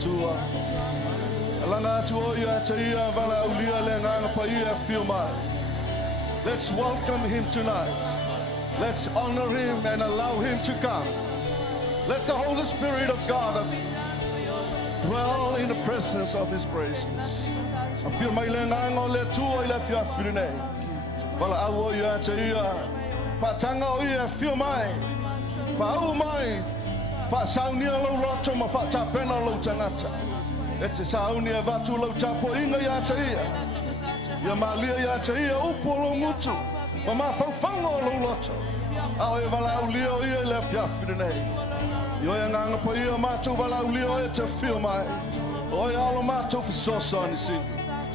tua. Alanga tua ia taia vala ulia lenga pa ia feel my. Let's welcome him tonight. Let's honor him and allow him to come. Let the Holy Spirit of God dwell in the presence of his praises. I feel my lenga le tua ile fia firine. Vala au ia taia. Patanga ia feel my. Pa au mai. Pa Sauniga lo Lotu ma fa tapena lo tangata. It's a Sauniga vatu lo tapo inga ya taia. Ya malia ya taia upolo mutu. Mama faufango lo Lotu. Au e vala ulio ia le fiafirine. Yo ya nganga po ia matu vala ulio e te feel mai. O ya lo matu fisoso ni si.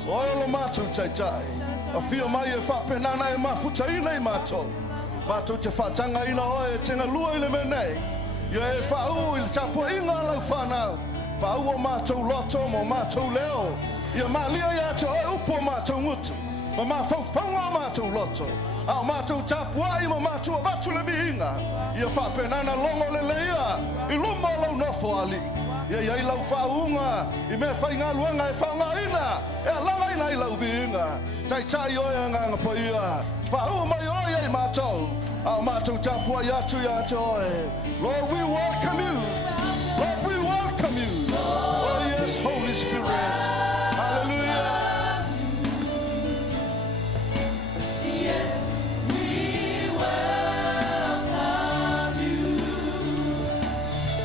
O ya lo matu tai. A feel mai e fa penana e mafuta ina i matu. Matu te fatanga ina o e tenga lua ile menei. Yo e fa'u il tapo inga lau whanau. Fa'u o mātou loto mo mātou leo. Ia malia ia te oi upo mātou ngutu. Ma mawhauwhaunga mātou loto. Au mātou tapo ai mo mātou avatu le vihinga. Ia whapenana longo le leia. I luma lau nofo ali. Ia iai lau whaunga. I me whainga luenga e whaunga ina. E langa ina i lau vihinga. Tai tai oia nganga po ia. Fa'u mai oia i mātou. Our matu tapua yatu yatoe. Lord, we welcome you. Lord, we welcome you. Oh yes, Holy Spirit. Hallelujah. Yes, we welcome you.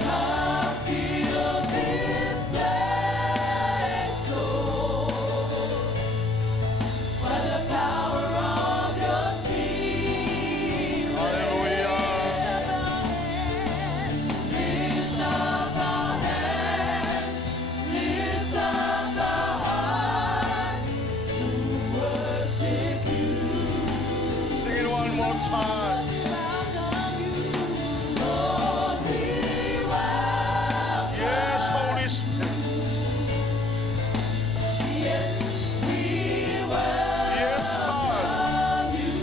Come fill this place, Lord. By the power of your Spirit. Lift up our hands, lift up our hearts to worship you. Sing it one more time. Lord, we welcome Yes, Holy Spirit. Yes, we welcome Yes, Lord. you.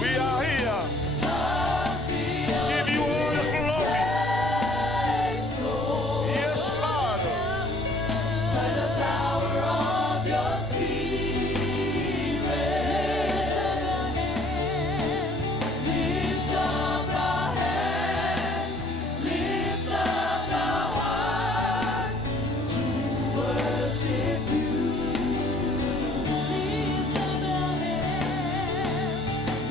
We are here to give you all the glory. Yes, Father. By the power of your Spirit, lift up our hands, lift up our hearts to worship you. Lift up our hands,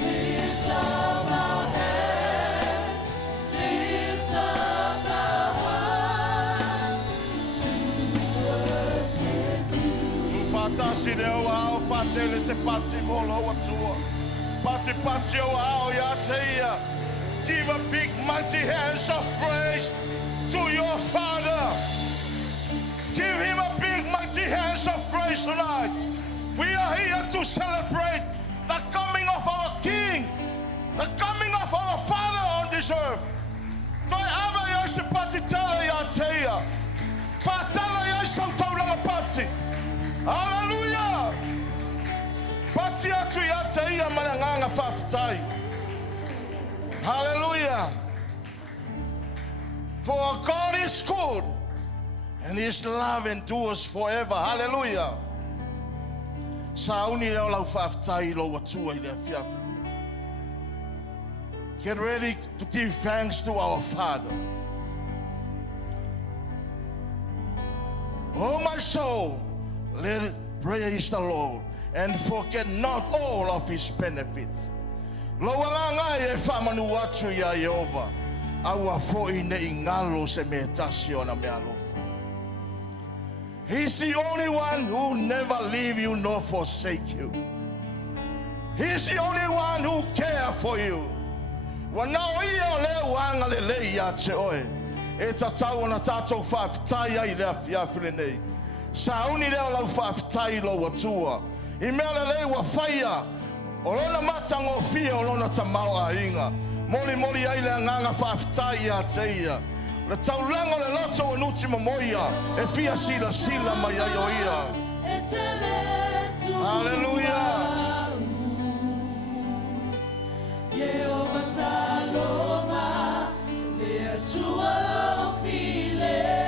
lift up our hands, lift up our hearts to worship you. Fatasi leo ao fatele se pati molo watua. Pati pati o ao ya teia. Give a big mighty hands of praise to your Father. Give him a big mighty hands of praise tonight. We are here to celebrate the coming of our King, the coming of our Father on this earth. Toi ava ya se pati tala ya teia. Patala ya sa taulanga pati. Hallelujah. Pati atu ya teia malanganga fafitai. Hallelujah. For our God is good and his love endures forever. Hallelujah. Sauni leo lau fafitai lo watua ile fiafi. Get ready to give thanks to our Father. Oh my soul, let it praise the Lord and forget not all of his benefits. Loanga e famanu watu ya Yehova. Awa foi ne ingalo se me tasio na me alofa. He's the only one who never leave you nor forsake you. He's the only one who cares for you. Wanao ia le wanga le le ya te oe. E tatau na tatou whaafitai ai lea fiafile nei. Sauni leo lau whaafitai lo watua. I mea le lei wa whaia. O lona matango fia o lona tamau a inga. Mori mori ai le nganga whaafitai a teia. Le taulango le loto o nuti mamoia. E fia sila sila mai ai o ia. Hallelujah. Jehovah Saloma, Yeshua Filemu.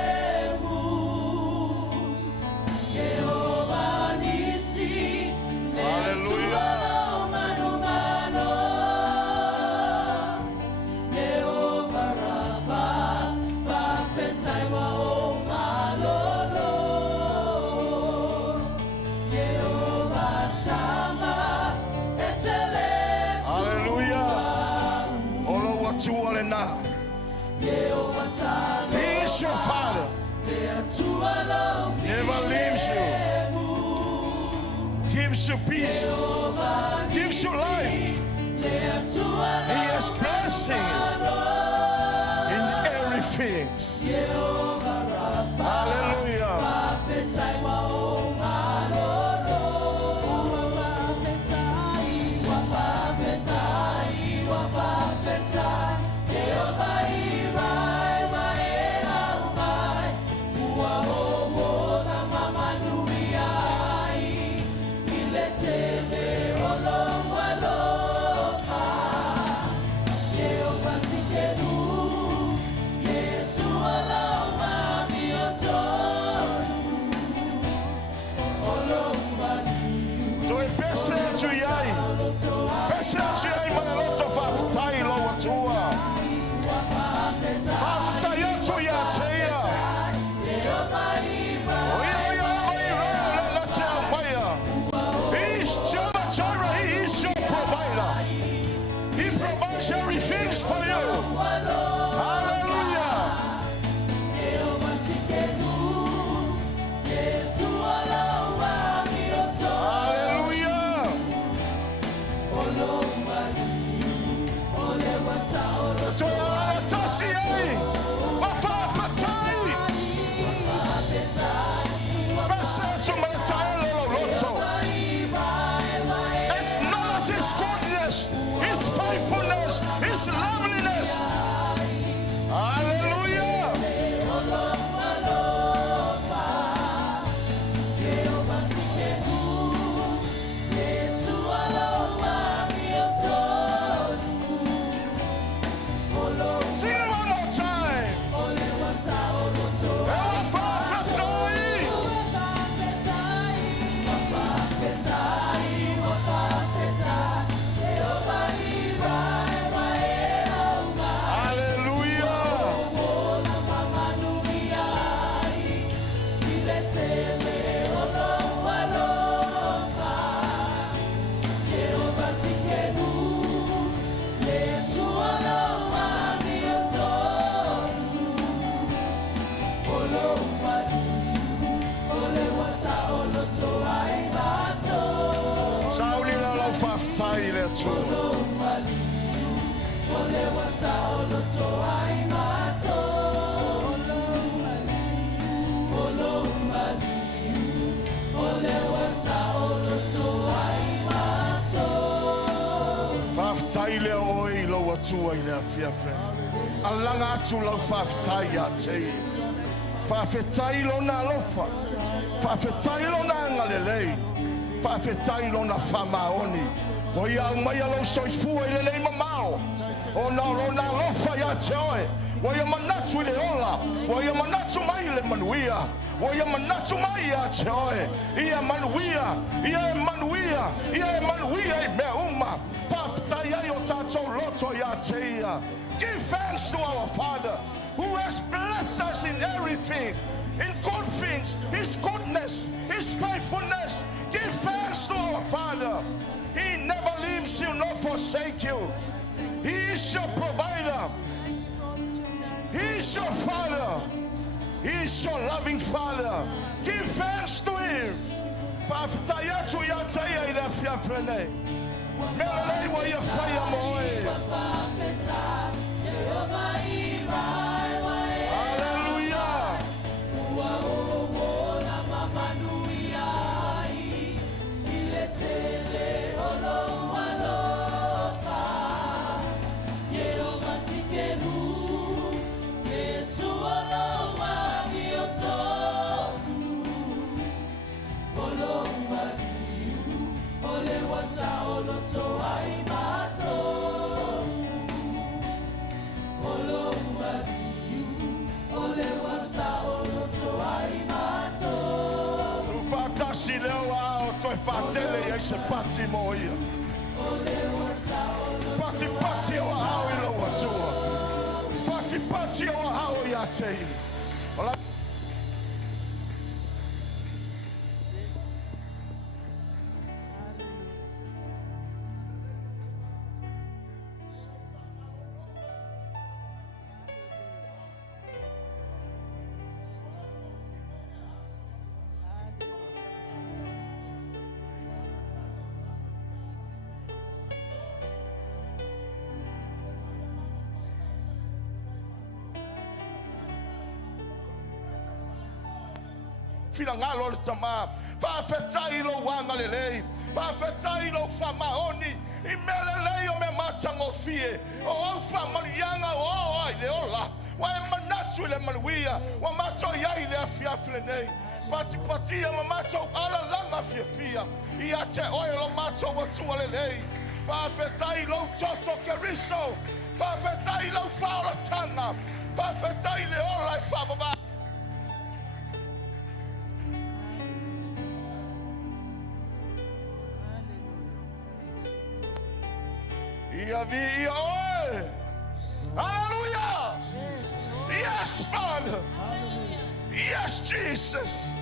Never leaves you. Gives you peace. Gives you life. He is blessing in everything. Hallelujah. Everything for you. Hallelujah. Acknowledge His goodness, His faithfulness, His loveliness. Hallelujah. Sing it one more time. Alanga atu lau whawhetai a tei. Whawhetai lo na lofa. Whawhetai lo na ngalelei. Whawhetai lo na whamaoni. O ia mai alo soifua I lelei mamao. O na lo na lofa ia te oe. O ia manatu le ola. O ia manatu mai le manuia. O ia manatu mai ia te oe. Ia manuia. Ia manuia. Ia manuia I mea uma. Whawhetai ai o tātou loto ia te ia. Give thanks to our Father who has blessed us in everything, in good things, His goodness, His faithfulness. Give thanks to our Father. He never leaves you nor forsake you. He is your provider. He is your Father. He is your loving Father. Give thanks to Him. Hallelujah. Fatele e se pati moia. Pati pati o hao I lo atua. Pati pati o hao I ate. fila ngalo le tama. Whawhetai lo wanga le lei. Whawhetai lo whamaoni. I mele lei o me matango fie. O au whamarianga o ai le ola. Wa e manatu le manuia. Wa mato iai le afiafi le nei. Pati patia ma mato ala langa fia. Ia te oilo mato watua le lei. Whawhetai lo toto keriso. Whawhetai lo whaola tanga. Whawhetai le ola e whawava. Ia vi ia oe. Hallelujah. Yes, Father. Yes, Jesus.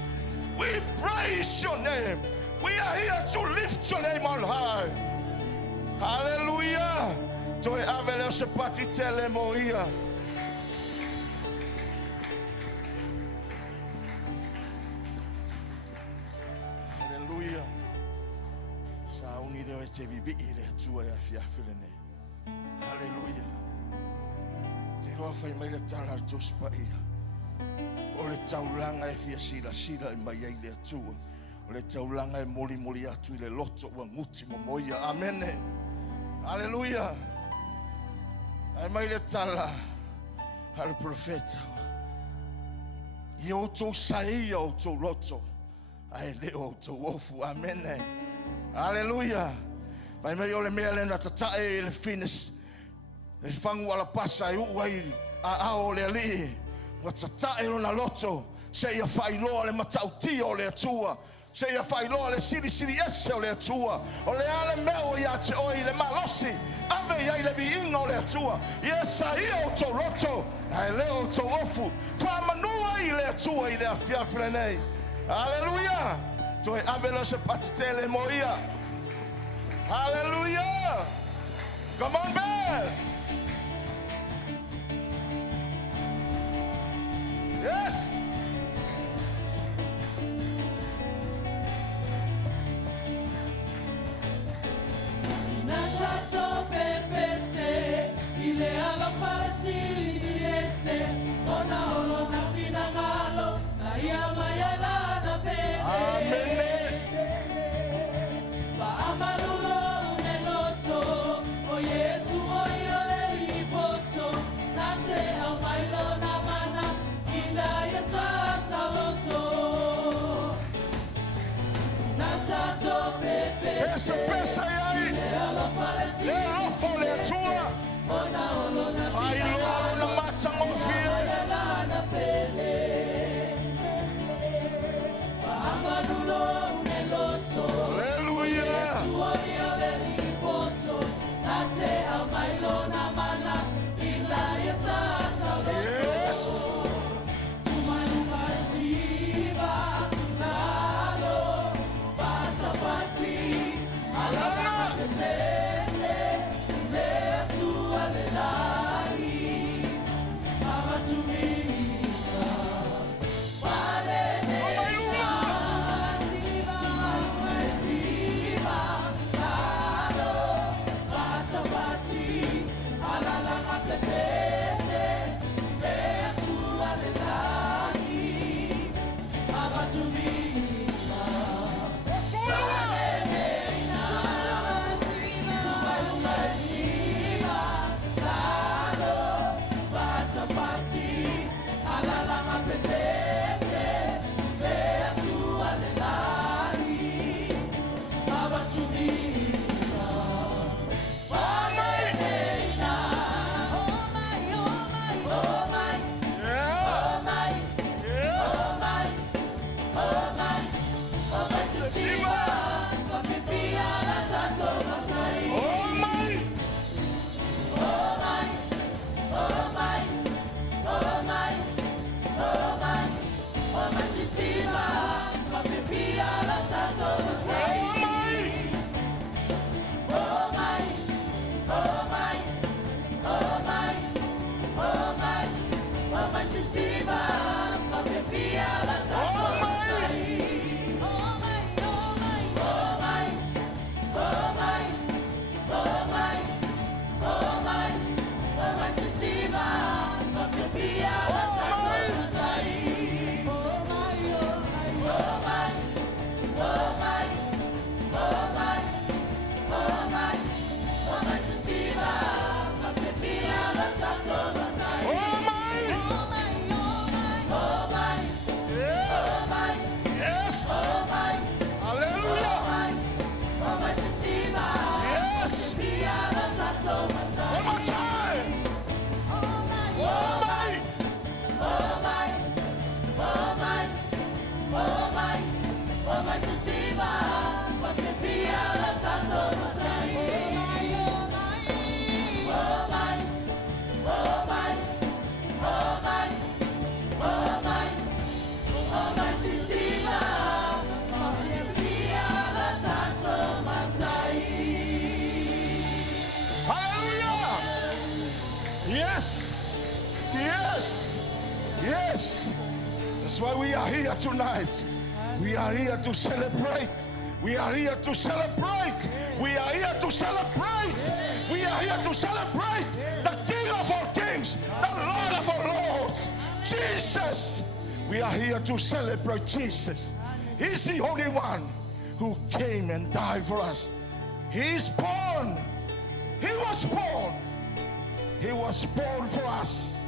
We praise your name. We are here to lift your name on high. Hallelujah. Toi avele se pati tele moia. Hallelujah. Sauniga e te vivi ile tua le afia filene. Hallelujah. Te roa fai mai le tala to spaia. O le taulanga e fia sila i mai ai le atua. O le taulanga e moli atu i le loto ua nguti momoia. Amene. Hallelujah. Ai mai le tala al profeta. I o tō saia o tō loto. Ai le o tō ofu. Amene. Hallelujah. Vai mai o le mea le na tatae le finis. Le fangu ala pasa i uai a ao le ali. Wa tatae lo na loto. Se ia whailoa le matauti o le atua. Se ia whailoa le siri ese o le atua. O le ale meo ia te oi le malosi. Ave ia le viinga o le atua. Ia sa ia o tō loto. Ai leo o tō ofu. Whamanua i le atua i le afiafile nei. Hallelujah. Toi ave lo se patitele mo ia. Hallelujah. Come on back. Yes. Natato pepese, ile ala palesiniese, ona olo na pinangalo, na yama yala na pepe. Amen. Ba amanulo neloto, o Yesu o yole lipoto, nate amailo na mana, inda yata saloto. Natato pepese. Essa peça aí. Le lofo le atua. Ai lo na matsa mo fie. Hallelujah. Yes. Yes, yes, yes. That's why we are here tonight. We are here to celebrate. We are here to celebrate. We are here to celebrate. We are here to celebrate the King of all kings, the Lord of all lords, Jesus. We are here to celebrate Jesus. He's the only one who came and died for us. He's born. He was born. He was born for us.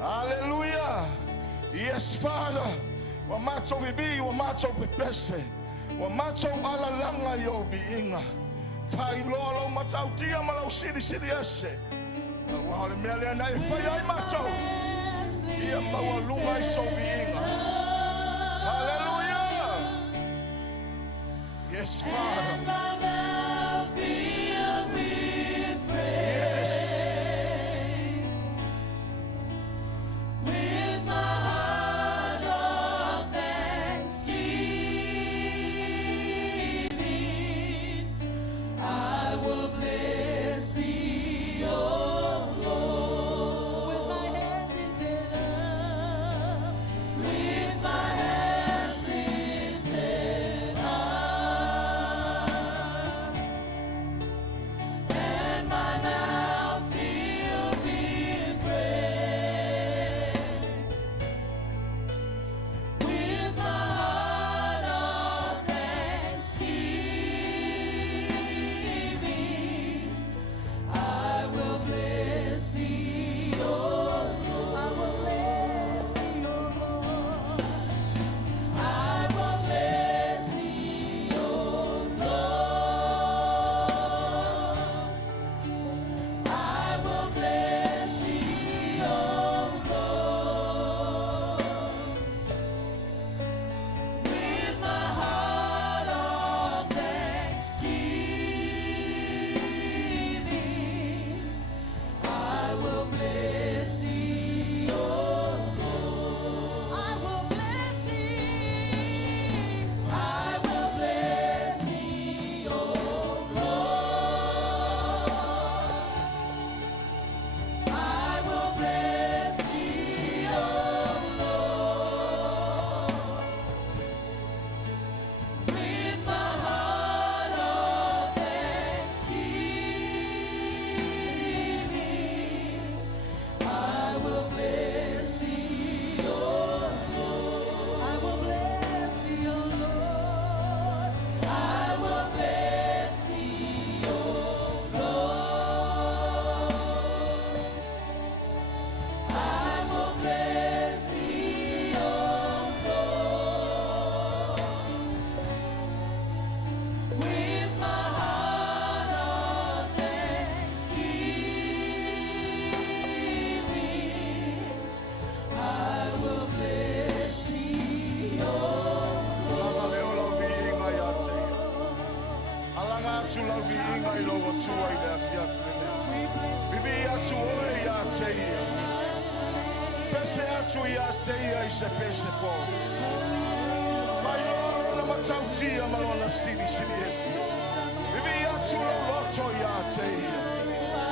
Hallelujah. Yes, Father. Wa macho vivi, wa macho pepese. Wa macho alalanga yo viinga. Fai lolo macho tia malau siri siri ese. Wa le mele na fai ai macho. Ia mawa lunga iso viinga. Hallelujah. Yes, Father.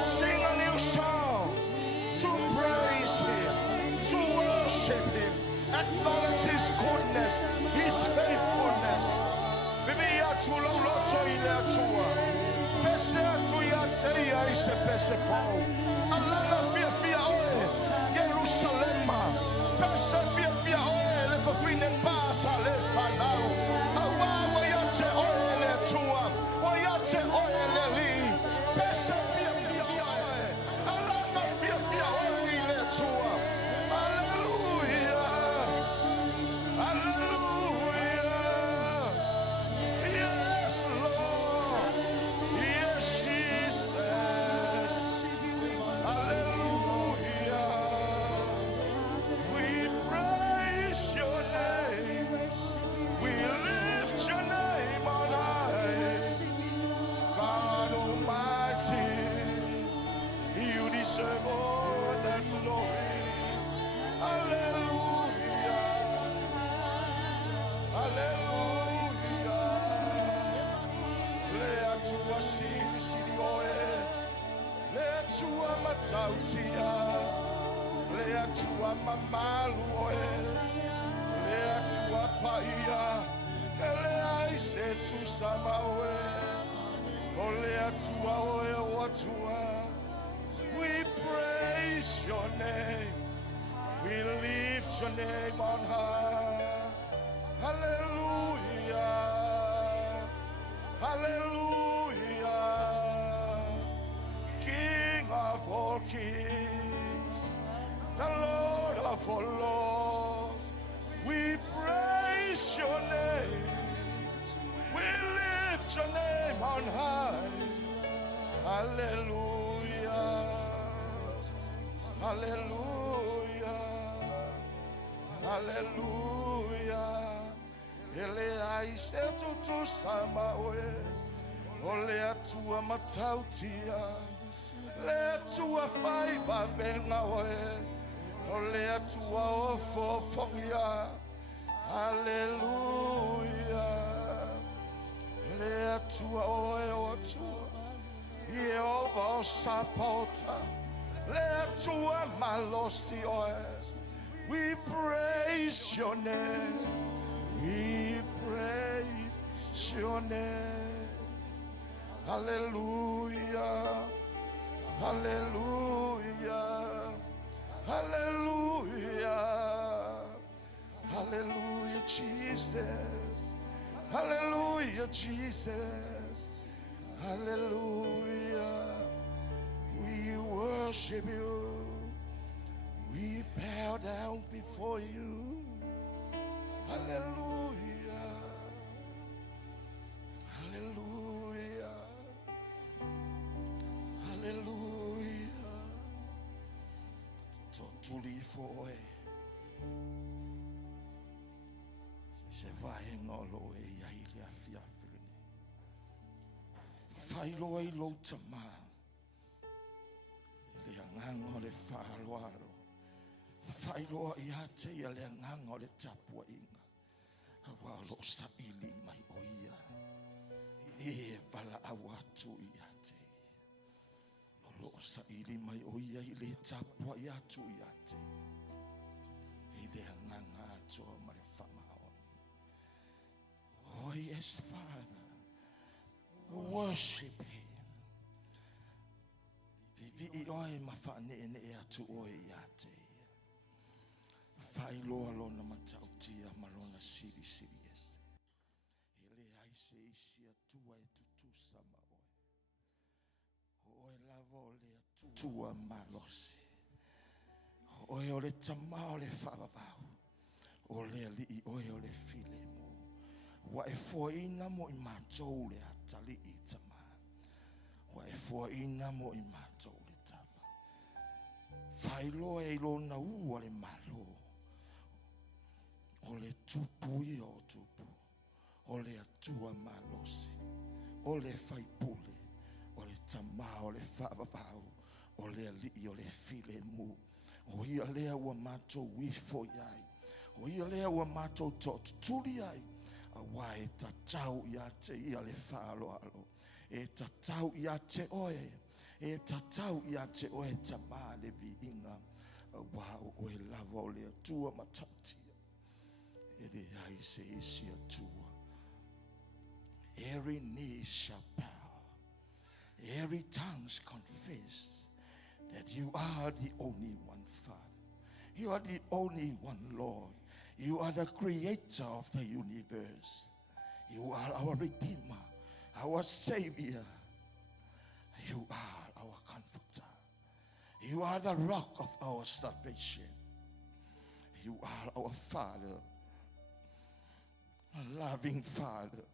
Sing a new song to praise Him, to worship Him, acknowledge His goodness, His faithfulness. Your name. siri oe. Le atua matautia. Le atua mamalu oe. Le atua paia. Le aise tu sama oe. Ole atua oe watua. We praise your name. We lift your name on high. Hallelujah. Hallelujah. King of all kings, the Lord of all lords. We praise your name. We lift your name on high. Hallelujah. Hallelujah. Hallelujah. Ele aise tutu sama oe. Ole atua matautia. Le atua faiva venga oe. Ole atua ofo fongia. Hallelujah. Le atua oe otua. Jehovah sapota. Le atua malosi oe. We praise your name. We praise your name. Hallelujah. Hallelujah. Hallelujah. Hallelujah, Jesus. Hallelujah, Jesus. Hallelujah. We worship you. We bow down before you. Hallelujah. Hallelujah. Hallelujah. Totally for se vai ngolo e yaile afia filini. Failo e lo tama. Le angango le falo. Failo ia te ia le ngango le tapua inga. Awa lo sa ili mai oia. E vala awatu ia te. Lo sa ili mai oia i le tapua ia tu ia te. I le nganga to mai whamao. Oh yes, Father. Worship Him. Vivi oi mafane ene e atu oi ia te. Fai loa lona matautia malona siri ese. Ele aise isi atua e tutu sama oe. Oe lava ole atua malosi. Oe ole tama ole whavavau. Ole ali oe ole file mo. Wa e foina mo I mātou le atali I tama. Wa e foina mo I mātou le tama. Fai loa e lona ua le malo. O le tupu I o tupu. O le atua malosi. O le faipule. O le tama o le whavavau. O le ali o le file mu. O ia lea ua mātou wifo iai. O ia lea ua mātou tot tuli ai. Awa e tatau ia te ia le whaaloalo. E tatau ia te oe. E tatau ia te oe tama le vi inga. Awa o e lava o le atua matautia. E le ai se isi atua. Every knee shall bow. Every tongue confess that you are the only one Father. You are the only one Lord. You are the creator of the universe. You are our Redeemer, our Savior. You are our Comforter. You are the rock of our salvation. You are our Father, a loving Father,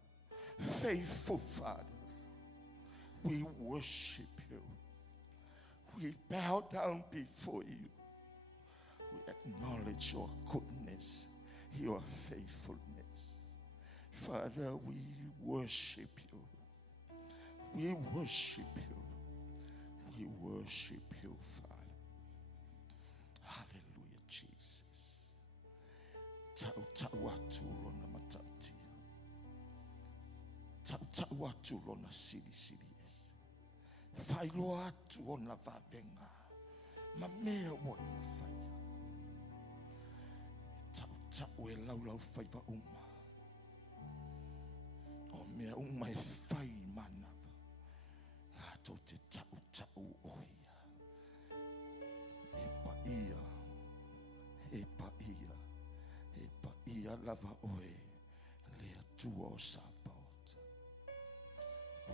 faithful Father. We worship you. We bow down before you. We acknowledge your goodness, your faithfulness. Father, we worship you. We worship you. We worship you, Father. Hallelujah, Jesus. Tauwatu lona matautia. Tauwatu lona siri. Whailoa atu o na whavenga. Ma mea wa ia whai. Tau e laulau whai wa unga. O mea unga e whai manawa. Lato te tau o ia. E pa ia. E pa ia. E pa ia lava oe. Lea tua o sapaota.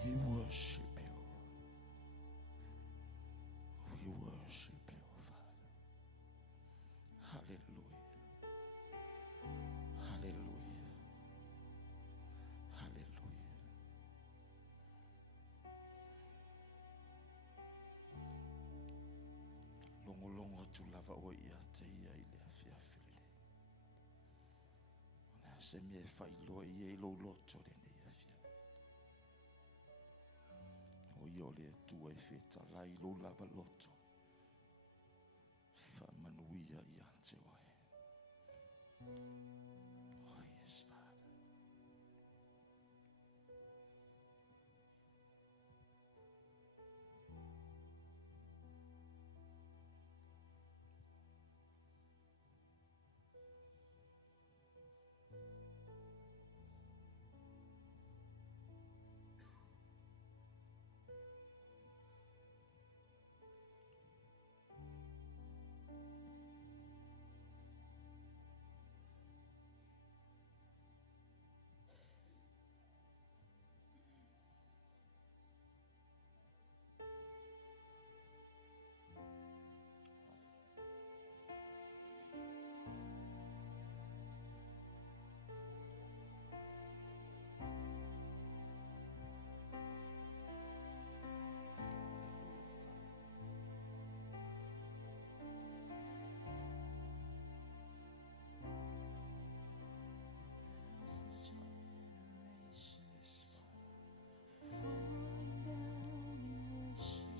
We worship you. We worship you, Father. Hallelujah. Hallelujah. Hallelujah. Longo tu lava o ia te ia I le afia filile. Ona se me fai lo ia I lo loto le ne afia. O ia le tua I feta lai lo lava loto. Fa manuia ia te oe. Oh yes, Father. Falling down in worship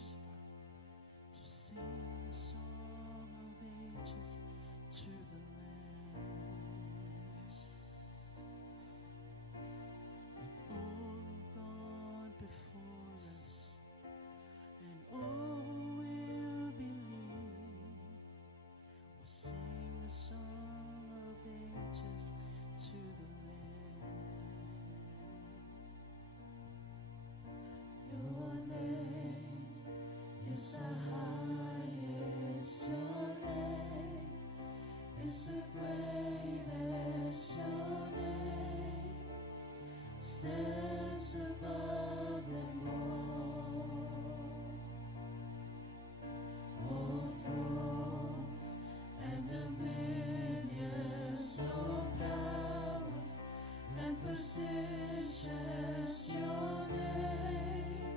to sing the song of ages to the Lamb. And all who've gone before us, and all who will believe, will sing the song of ages to the Lamb. Your name is the highest, your name is the greatest, your name stands above them all thrones and dominions, all powers and positions, your name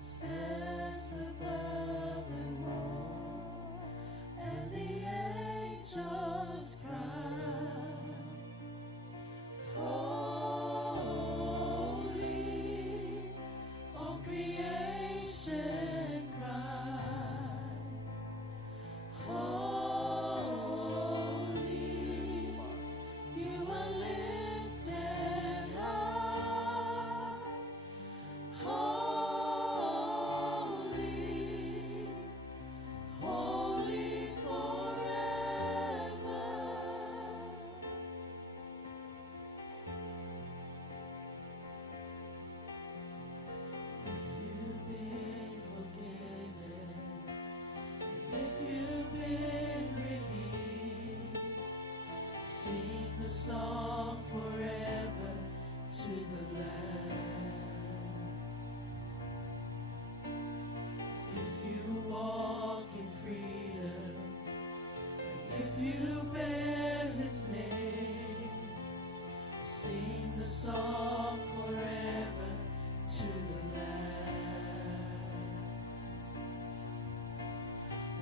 stands above them all, and the angels cry, holy, all creation cries, holy, you are lifted high, holy, holy forever. If you've been forgiven, and if you've been redeemed, sing the song forever to the Lamb. If you walk in freedom, and if you bear His name, sing the song forever to the Lamb.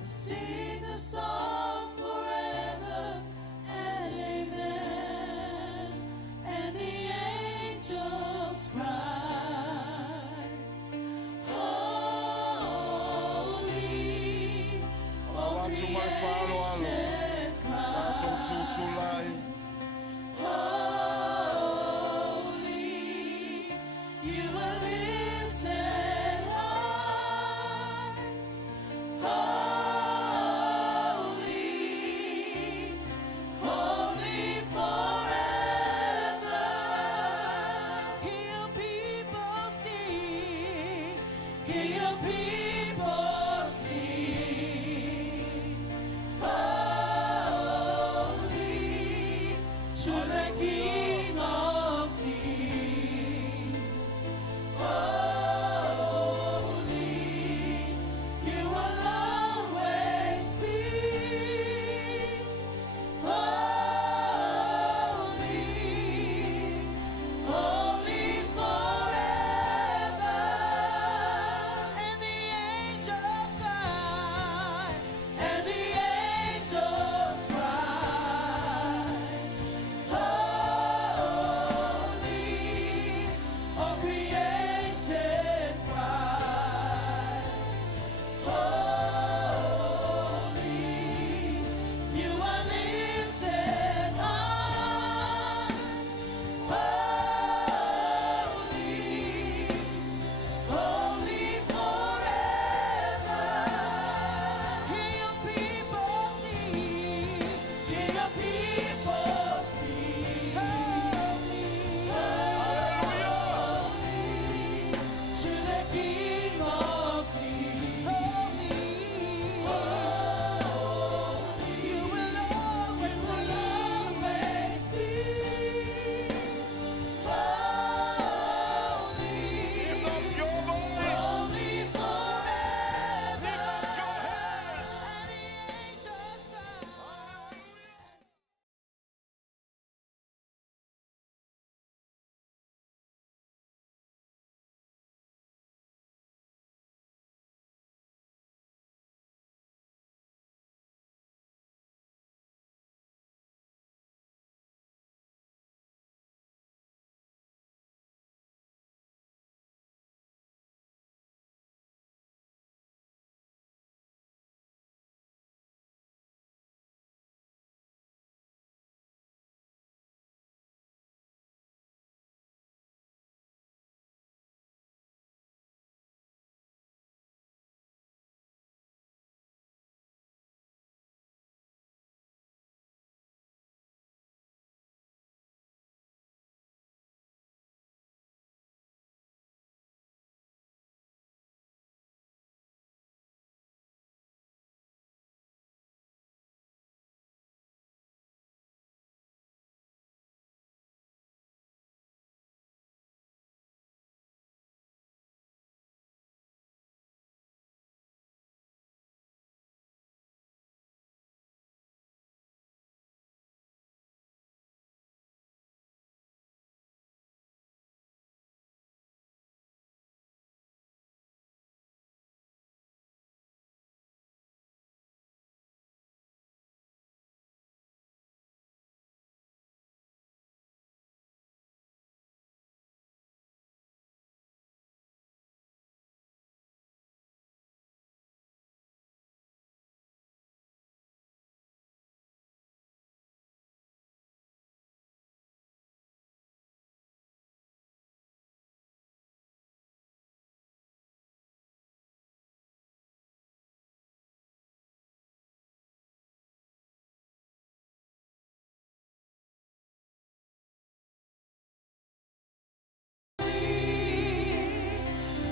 Sing the song forever and amen, and the angels cry, holy, all Watu mai whāro alo. creation Tātou cries, tūtulai. holy, you are lifted high. Hear people sing, holy to the King of Kings. Holy, you will always be. Holy, holy forever. And the angels cry, and the angels cry. Holy, all creation cry. Holy, you are lifted high. Holy, holy forever. Hear your people sing. Hear your people sing. Holy, holy to the King of Kings. Holy, holy, you will always be. Holy, Lift up your voice. holy forever. Lift up your hands. And the angels cry.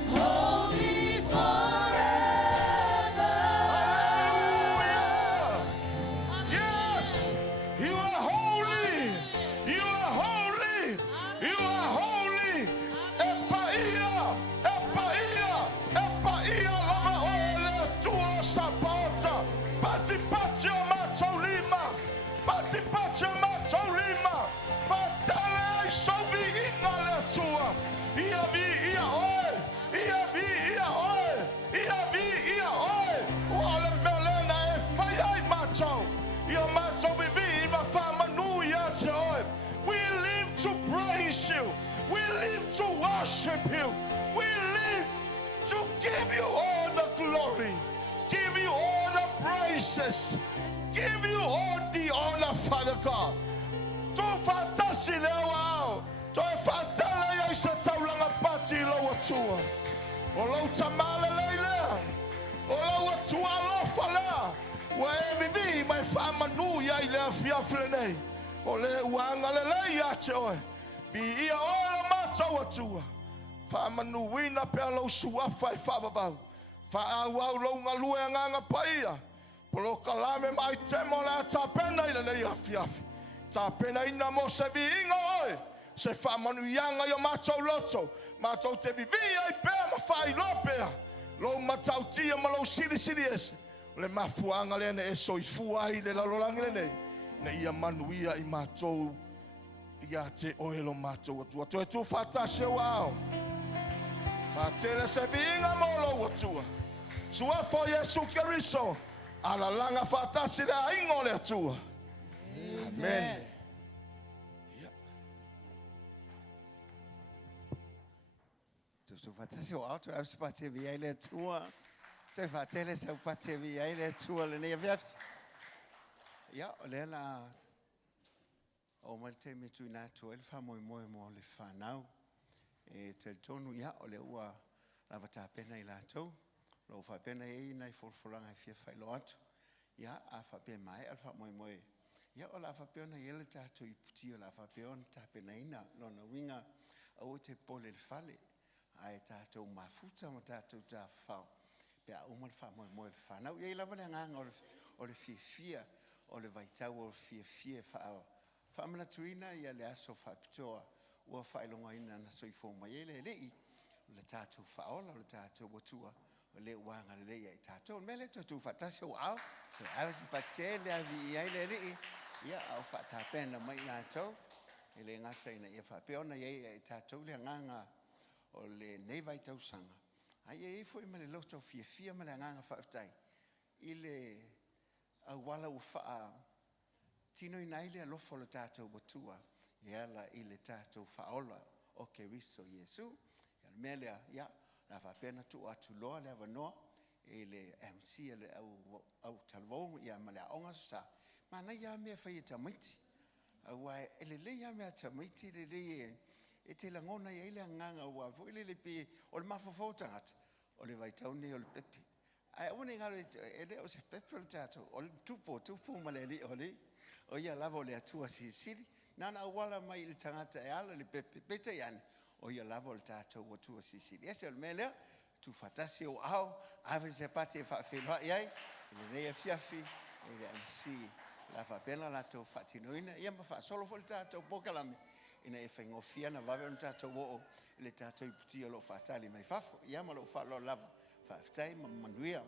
Holy forever. Yes, you are holy. You are holy. You are holy. Epaia, epaia, epaia, lava ole tua sapota. Pati pati matolima. Pati pati matolima. Fatale sobi ingale tua. Ia vi ia oi. Ia vi ia oi. Ia vi ia oi. Wala melena e fai macho. Ia macho bibi ma fama nuia joy. We live to praise you. We live to worship you. We live to give you all the glory. Give you all the praises. Give you all the honor, Father God. Tu fantasi leo ao. Tu fantala ya isa taulanga pati lo watua. Olo tamala leile. Olo watua lo fala. Wa ebibi mai fama nu ya ile afia flene. Ole wanga lele ya choe. Vi ia ola macho watua. Whamanuina pea lau suafa e whavavau. Whaau lau ngalue nganga paia. Polo kalame mai te mo lea tā pena ina nei afi. Tā pena ina mo se vi inga oi. Se whamanu ianga yo mātou loto. Mātou te vivi ai pea ma whai lo pea. Lo matau tia ma lo siri ese. Le mafuanga le ne e soifua i le lalolangi le nei. Ne ia manuia I mātou. Ia te oelo mātou atua. Toi tu whatase wao. Whatele se viinga molo atua. Sua fo Yesu Keriso. Ala langa whatase le aingo le atua. Amen. Tu whatase wao. Tu avsi pate vi ai le atua. Tu whatele se pate vi ai le atua le nei aviaf. Ia, le la... O mal te me tu na tu el fa mo le fa nau e te tonu ia o le ua la vata pena I la tau lo fa pena e nei folfolanga fia fa lo atu ia a fa pe mai al fa mo ia o la fa pena ele ta tu I puti o la fa pena ta pena ina lo na winga o te pole le fale ai ta tu mafuta mo ta tu ta fa pe a o mal fa mo le fa nau ia la vale nganga o le fia o le vaitau o fia fa Whamana tuina ia le aso whapitoa ua whailonga ina na soifo mai ele lei le tātou whaola le tātou watua o le uanga le lei ai tātou me le tātou whatase o au te awasi patele avi I ai le lei ia au whatapena mai nā tau e le ngata ina ia whapeona iai ai tātou le nganga o le nevai tau sanga ai e fo I le loto fia ma le nganga whaptai I le au wala u wha Tino I naile a lofo le tātou watua, ia la I le tātou whaola o Keriso Yesu, ia le melea, ia, la whapena tu atu loa le avanoa, e le MC le au talvou, ia ma le aonga sa, ma na ia mea whai e tamaiti, awa e le ia mea tamaiti, le e te langona ia ile nganga ua, vo ile le pe, o le mafofotangata, o le vaitaune o le pepe. Ai, one ngalo e le o se pepe o le tātou, o le tupo ma le li o le, o ia lava o le atua siri nana wala mai I le tangata e ala le pete yani o ia lava o le tātou atua siri ese o le melea tu whatasi o au ave se pate e whawhenua iai le nei fiafi e le MC la whapena la tau whatinoina ia ma whasolo fo le tātou pokalame ina e whaingofia na wawe on tātou o le tātou iputi o lo whatali mai whafo ia ma lo whalo lava whaftai ma manuia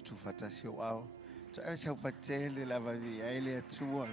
tu whatasi o au. Tu e sau patele lava vi ai le atua.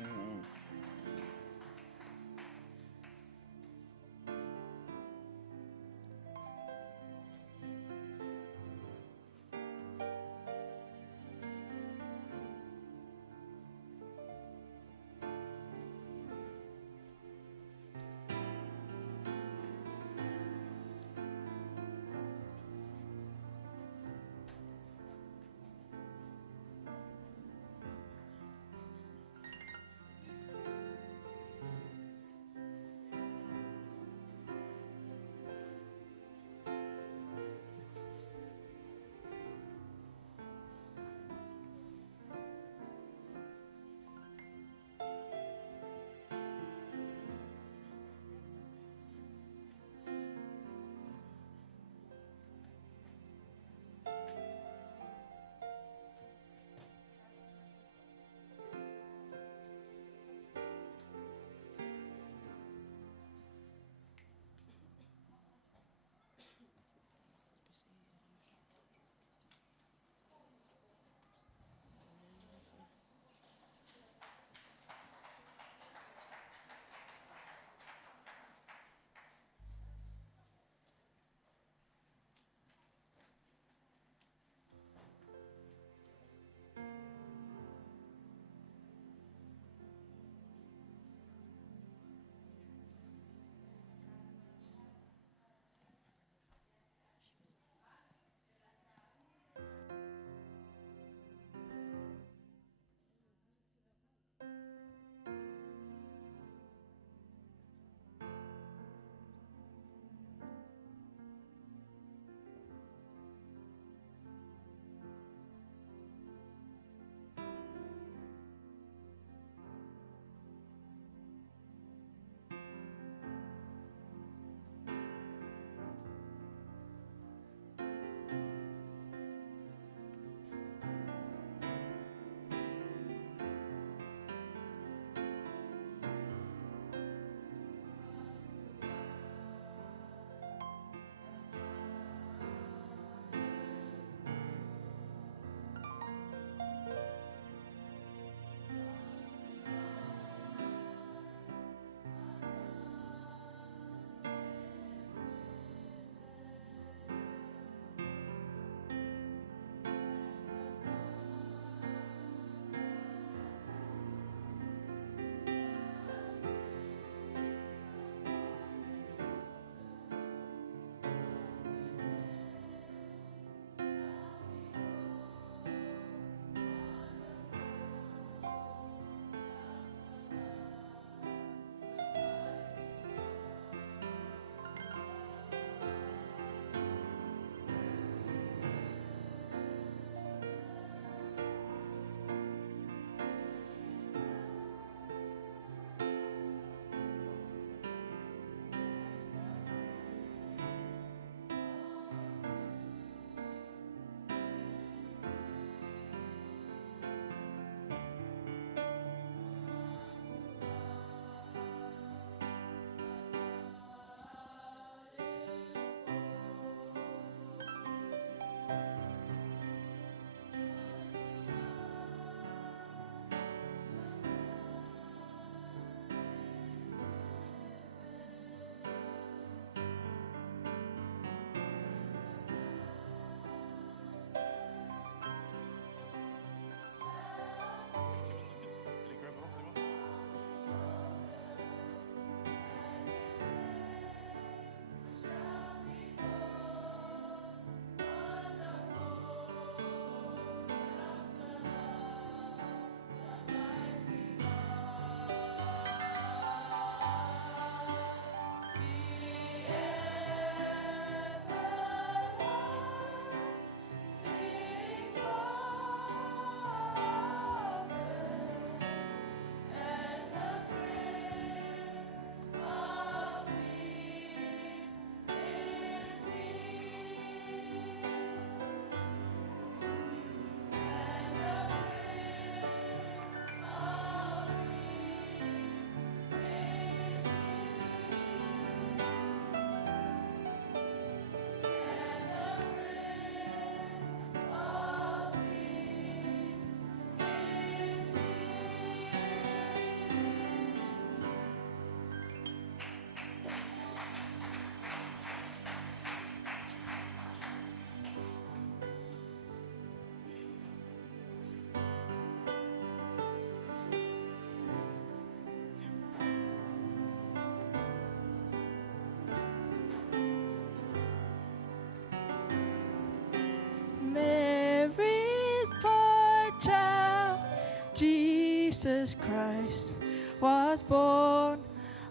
Jesus Christ was born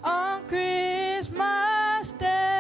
on Christmas Day.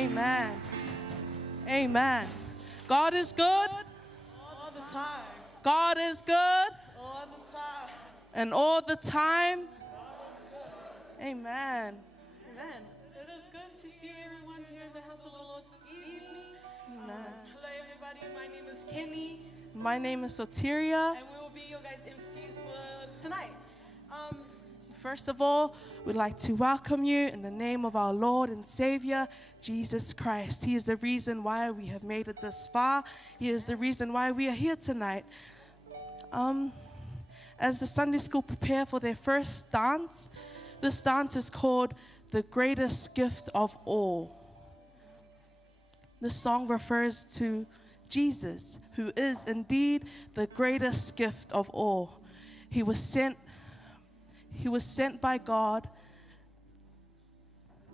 Amen. Amen. God is good. All the time. God is good. All the time. And all the time. Amen. Amen. It is good to see everyone here in the house of the Lord this evening. Amen. Hello, everybody. My name is Kenny, My name is Soteria. and we will be your guys' MCs for tonight. First of all, we'd like to welcome you in the name of our Lord and Savior, Jesus Christ. He is the reason why we have made it this far. He is the reason why we are here tonight. As the Sunday school prepare for their first dance, this dance is called The Greatest Gift of All. This song refers to Jesus, who is indeed the greatest gift of all. He was sent by God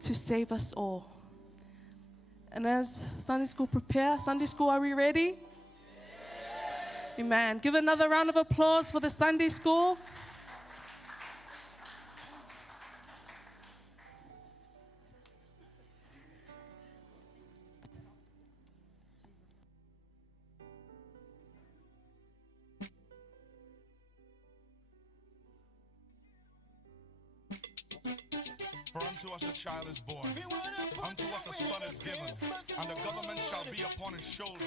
to save us all. And as Sunday school prepare, Sunday school, are we ready? Yeah. Amen. Give another round of applause for the Sunday school. For unto us a child is born, unto us a son is given, and the government shall be upon his shoulder,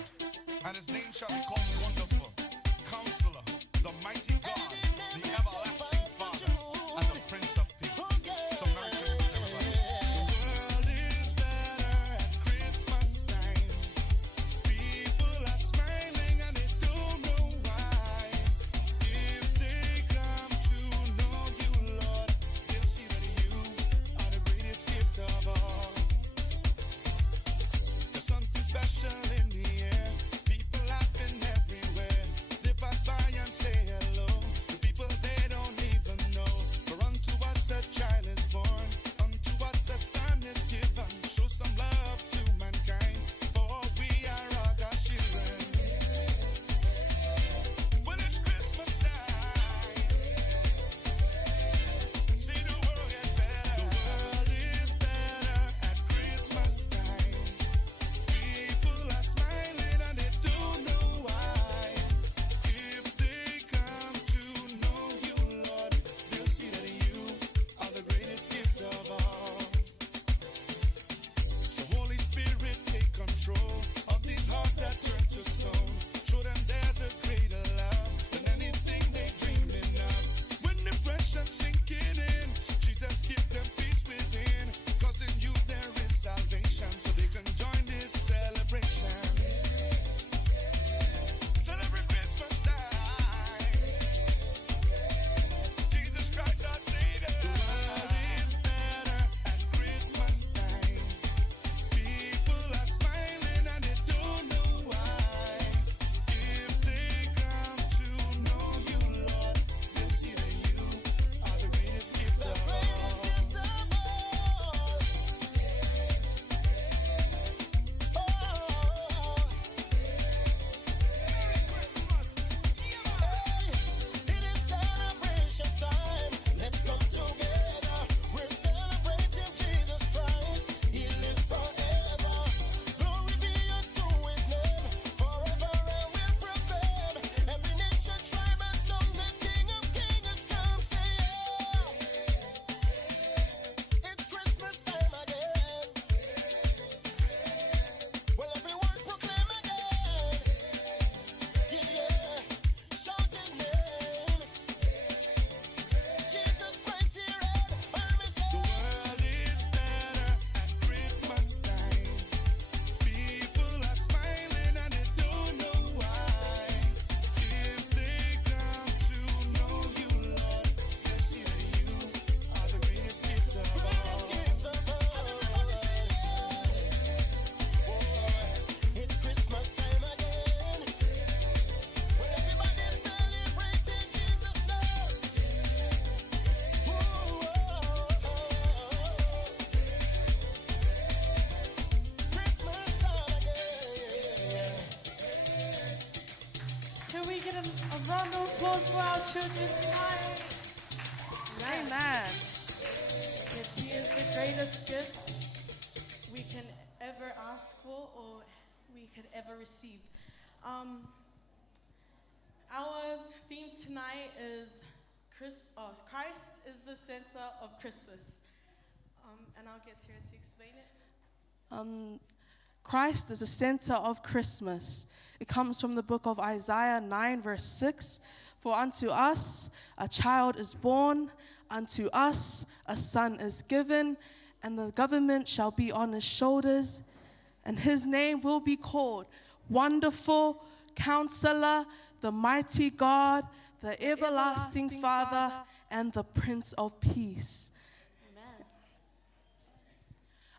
and his name shall be called Wonderful, Counselor, the Mighty God, the Everlasting Father, and the Prince of Peace. So Merry Christmas, everybody. The world is better at Christmas time. People are smiling and they don't know why. If they come to know you, Lord, they'll see that you are the greatest gift of all. There's something special in the air. People laughing everywhere. They pass by and say hello to people they don't even know. For unto us a child is born, unto us a son is given. Show some love to mankind, for we are all God's children. When it's Christmas time, see the world get better. The world is better at Christmas time. People are smiling and they don't know why. If they come to know you, Lord, they'll see that you are the greatest gift of all. So Holy Spirit, take control of these hearts that turn to stone. Show them there's a greater love than anything they dreaming of. When depression sinking in, Jesus give them peace within. 'Cause in you there is salvation, so they can join this celebration. Celebrate Christmas time. Jesus Christ our Savior. The world is better at Christmas time. People are smiling and they don't know why. If they come to know you, Lord, they'll see that you are the greatest gift of all. It is celebration time. Let's come together. We're celebrating Jesus Christ. He lives forever. Glory be unto his name. Forever and will proclaim. Every nation, tribe, and tongue, the King of Kings has come. Say yeah. It's Christmas time again. Well, everyone proclaim again. Yeah. Shout his name. Jesus Christ here and we say the world is better at Christmas time. People are smiling and they don't know why. If they come to know you, Lord, they'll see that you are the greatest gift of all. It's Christmas time again. When everybody's celebrating Jesus now. Christmas time again. Can we get a round of applause for our children tonight? Amen. Yes, he is the greatest gift we can ever could ever receive. Our theme tonight is Christ is the center of Christmas. And I'll get Tira to explain it. Christ is the center of Christmas. It comes from the book of Isaiah 9, verse 6. For unto us a child is born, unto us a son is given, and the government shall be on his shoulders, and his name will be called Wonderful Counselor, the Mighty God, the Everlasting Father, and the Prince of Peace.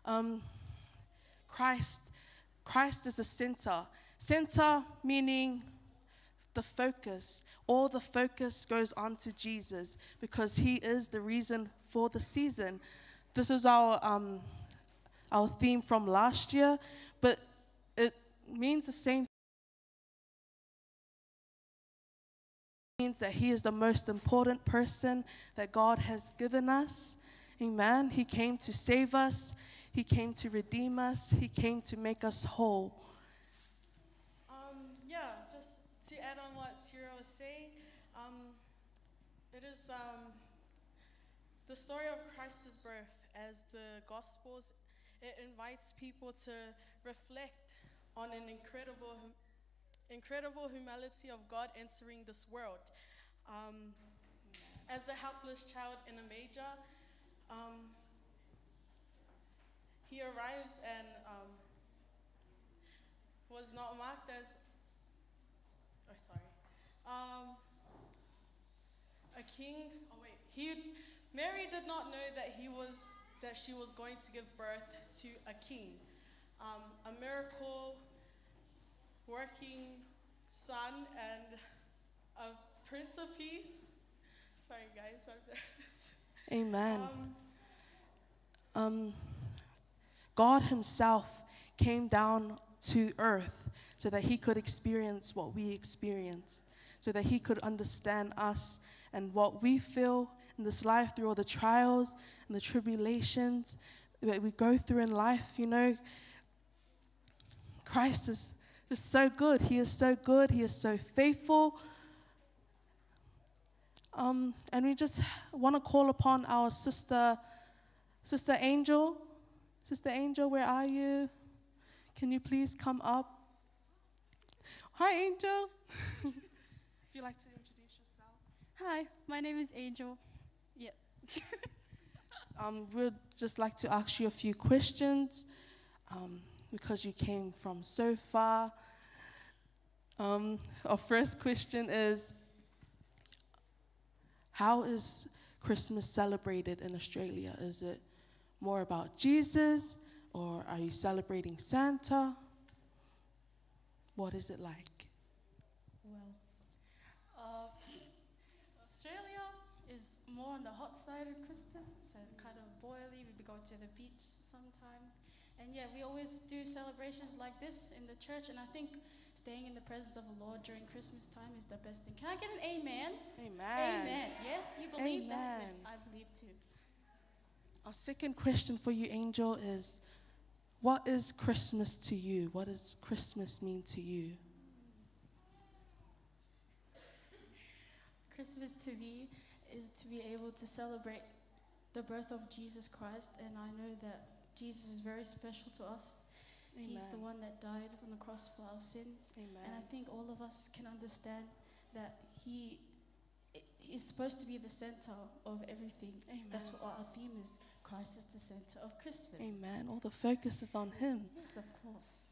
Amen. Christ is the center. Center meaning the focus. All the focus goes on to Jesus because he is the reason for the season. This is our theme from last year, but it means the same. It means that he is the most important person that God has given us. Amen. He came to save us. He came to redeem us. He came to make us whole. Just to add on what Tira was saying, it is the story of Christ's birth. As the Gospels, it invites people to reflect on an incredible humility of God entering this world. As a helpless child in a manger, he arrives and was not marked as, a king. Mary did not know that she was going to give birth to a king, a miracle working son and a Prince of Peace. Sorry, guys. Amen. God himself came down to earth so that he could experience what we experienced, so that he could understand us and what we feel in this life through all the trials and the tribulations that we go through in life. You know, Christ is just so good. He is so good. He is so faithful. And we just want to call upon our Sister Angel. Sister Angel, where are you? Can you please come up? Hi, Angel. If you'd like to introduce yourself. Hi, my name is Angel. Yep. We'd just like to ask you a few questions because you came from so far. Our first question is, how is Christmas celebrated in Australia? Is it more about Jesus, or are you celebrating Santa? What is it like? Well, Australia is more on the hot side of Christmas, so it's kind of boily. We go to the beach sometimes. And yeah, we always do celebrations like this in the church, and I think staying in the presence of the Lord during Christmas time is the best thing. Can I get an amen? Amen. Amen. Yes, you believe that? Amen. Yes, I believe too. Our second question for you, Angel, is what is Christmas to you? What does Christmas mean to you? Christmas to me is to be able to celebrate the birth of Jesus Christ, and I know that Jesus is very special to us. Amen. He's the one that died on the cross for our sins. Amen. And I think all of us can understand that he is supposed to be the center of everything. Amen. That's what our theme is. Christ is the center of Christmas. Amen. All the focus is on him. Yes, of course.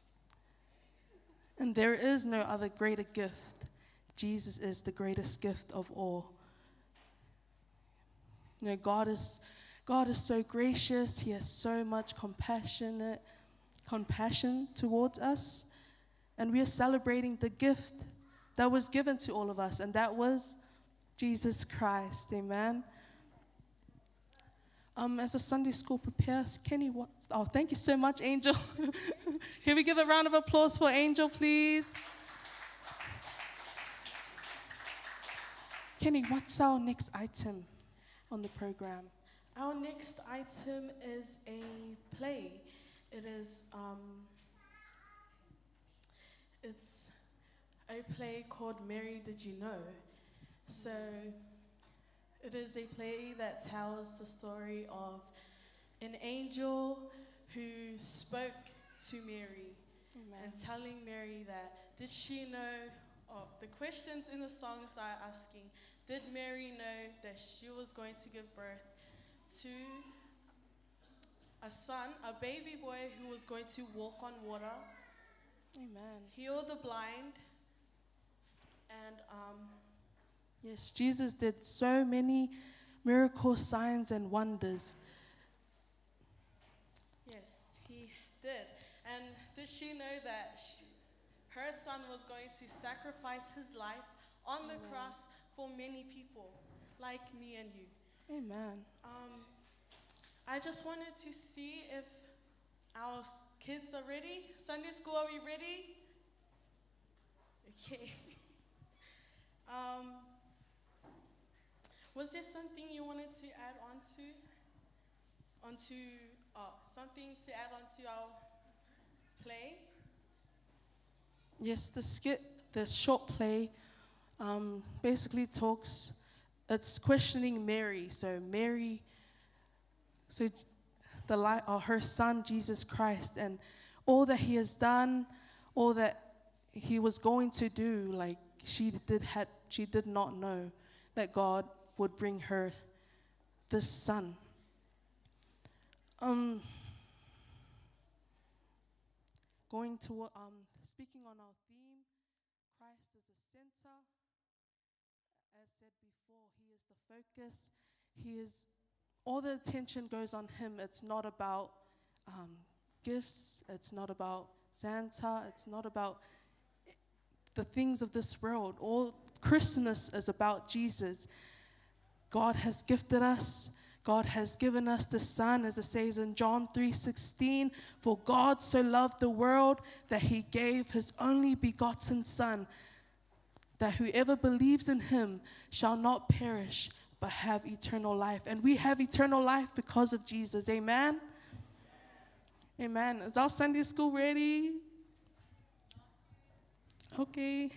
And there is no other greater gift. Jesus is the greatest gift of all. You know, God is so gracious. He has so much compassion towards us. And we are celebrating the gift that was given to all of us, and that was Jesus Christ. Amen. As a Sunday school prepares, Kenny, thank you so much, Angel. Can we give a round of applause for Angel, please? Kenny, what's our next item on the program? Our next item is a play. It is It's a play called Mary, Did You Know? So it is a play that tells the story of an angel who spoke to Mary and telling Mary that, did she know, the questions in the songs are asking, did Mary know that she was going to give birth to a son, a baby boy who was going to walk on water, Amen. heal the blind, and Yes, Jesus did so many miracle signs and wonders. yes, he did. And did she know that her son was going to sacrifice his life on the cross for many people, like me and you? Amen. I just wanted to see if our kids are ready. Sunday school, are we ready? Okay. Was there something you wanted to add something to add on to our play? Yes, the skit, the short play, basically it's questioning Mary. So Mary, her son Jesus Christ, and all that he has done, all that he was going to do, like she did not know that God would bring her this son. Going to speaking on our theme, Christ is the center. As said before, he is the focus. All the attention goes on him. It's not about gifts. It's not about Santa. It's not about the things of this world. All Christmas is about Jesus. God has gifted us. God has given us the Son, as it says in John 3:16, for God so loved the world that he gave his only begotten Son, that whoever believes in him shall not perish, but have eternal life. And we have eternal life because of Jesus. Amen? Amen. Is our Sunday school ready? Okay.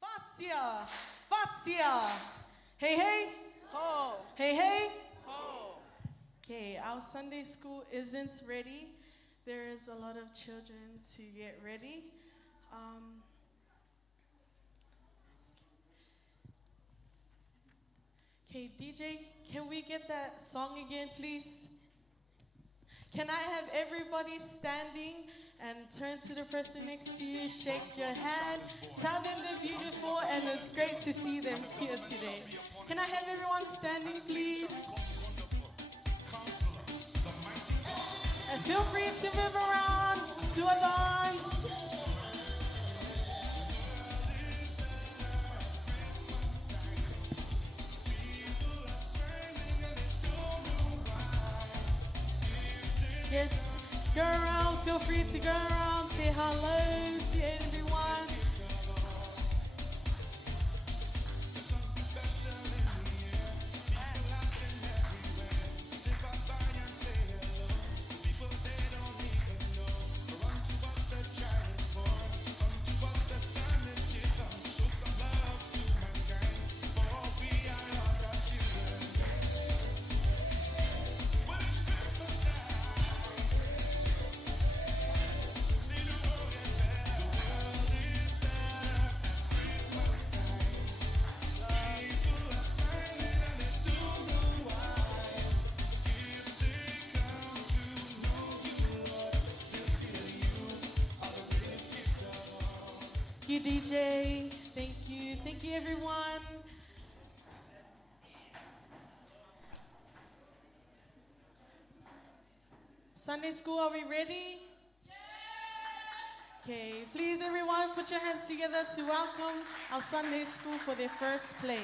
Vatia! Vatia! Hey, hey! Ho! Hey, hey! Ho! Okay, our Sunday school isn't ready. There is a lot of children to get ready. Okay, DJ, can we get that song again, please? Can I have everybody standing and turn to the person next to you, shake your hand, tell them they're beautiful, and it's great to see them here today. Can I have everyone standing, please? And feel free to move around, do a dance. Yes, go around, feel free to go around, say hello to everyone. Thank you, DJ. Thank you. Thank you, everyone. Sunday school, are we ready? Okay, please, everyone, put your hands together to welcome our Sunday school for their first play.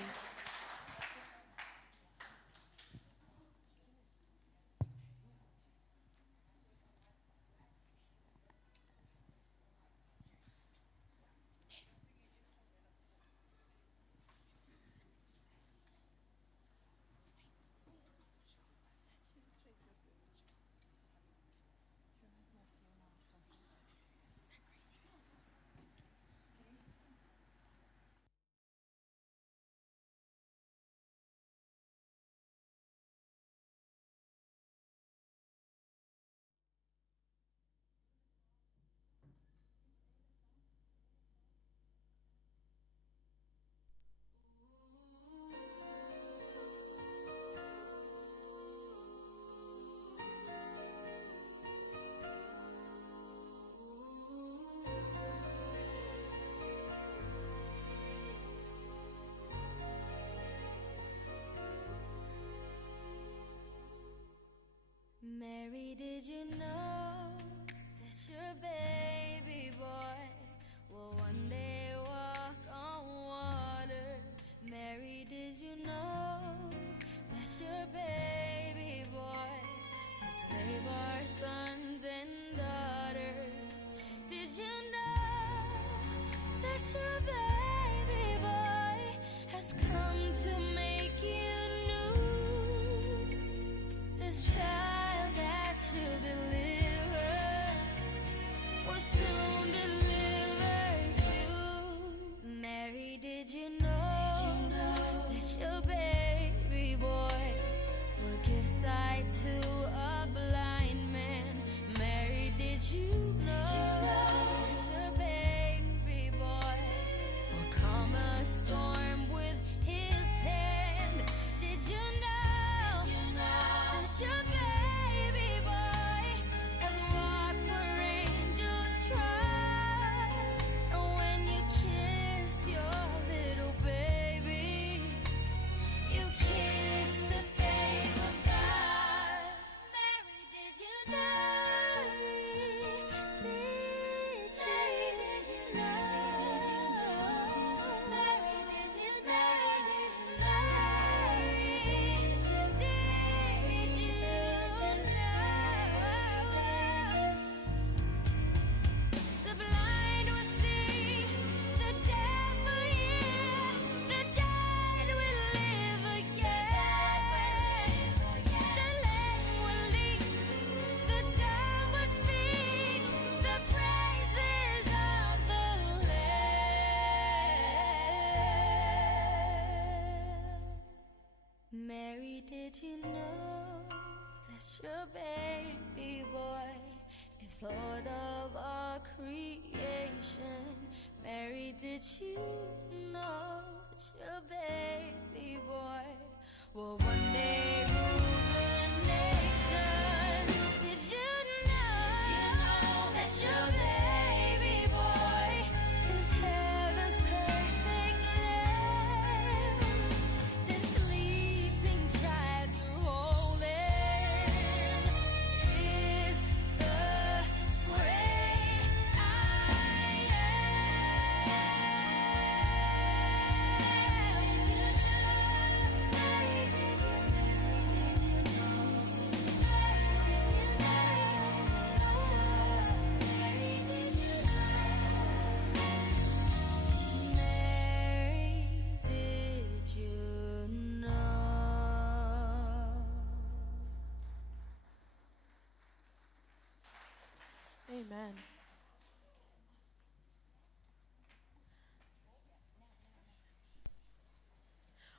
Amen.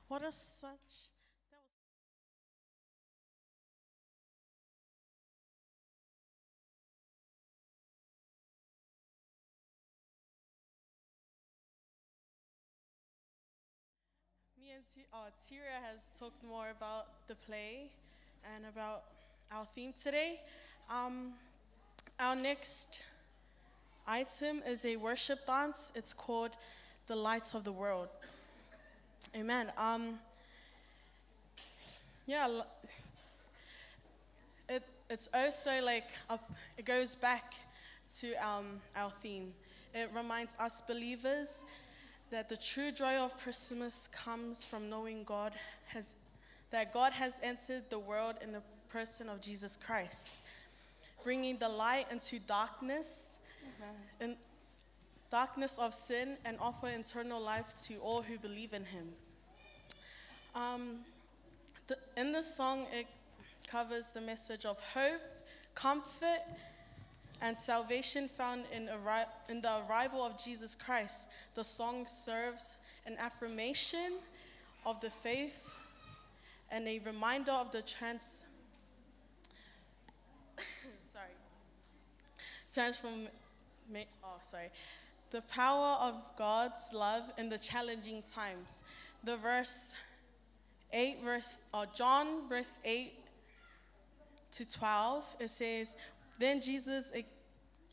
What a such. That was. Me and Tira has talked more about the play and about our theme today. Our next item is a worship dance. It's called The Lights of the World. Amen. It's also like it goes back to our theme. It reminds us believers that the true joy of Christmas comes from knowing that God has entered the world in the person of Jesus Christ, bringing the light into darkness, in darkness of sin, and offer eternal life to all who believe in Him. In this song, it covers the message of hope, comfort, and salvation found in the arrival of Jesus Christ. The song serves an affirmation of the faith and a reminder of the the power of God's love in the challenging times. The John verse 8 to 12, it says, "Then Jesus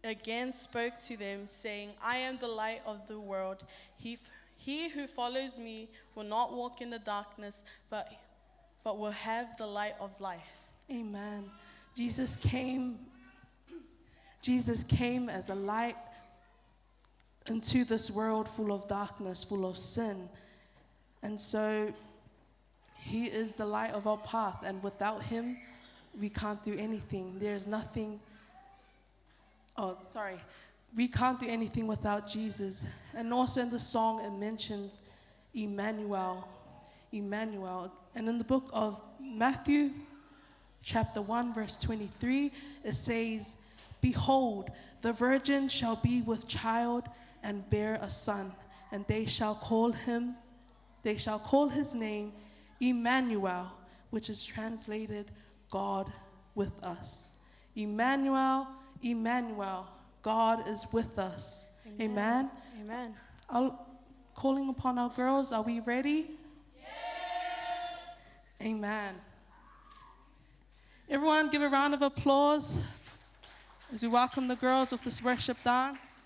again spoke to them, saying, I am the light of the world. He who follows me will not walk in the darkness, but will have the light of life." Amen. Jesus came as a light into this world full of darkness, full of sin. And so He is the light of our path, and without Him, we can't do anything. We can't do anything without Jesus. And also in the song, it mentions Emmanuel. And in the book of Matthew, chapter 1, verse 23, it says, "Behold, the virgin shall be with child and bear a son, and they shall call his name Emmanuel," which is translated God with us. Emmanuel, Emmanuel, God is with us. Amen. Amen. Calling upon our girls, are we ready? Yeah. Amen. Everyone give a round of applause as we welcome the girls with this worship dance.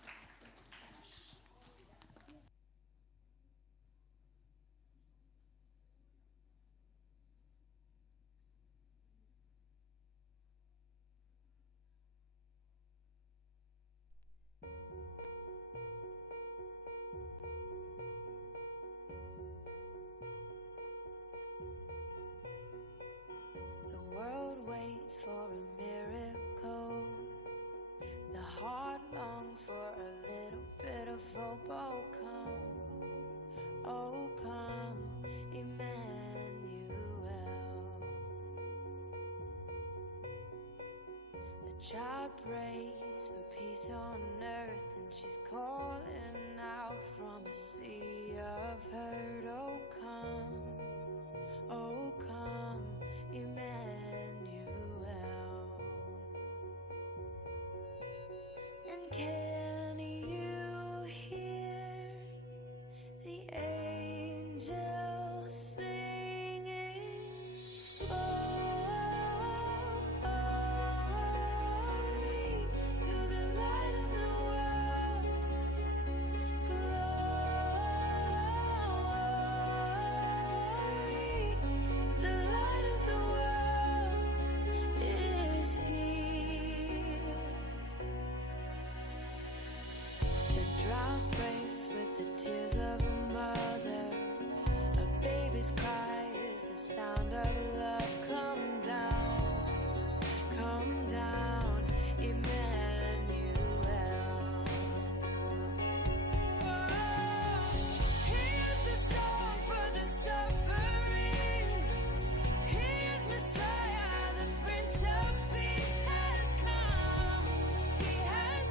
The world waits for a miracle. The heart longs for a little bit of hope. Oh come, Emmanuel. The child prays for peace on earth, and she's calling out from a sea of hurt. Oh come, Emmanuel. And can you hear the angels singing? Glory to the light of the world. Glory, the light of the world is here. The drought breaks with the tears of a mother. A baby's cry is the sound of love. Come down, Emmanuel. Here's the song for the suffering. He is Messiah, the Prince of Peace has come. He has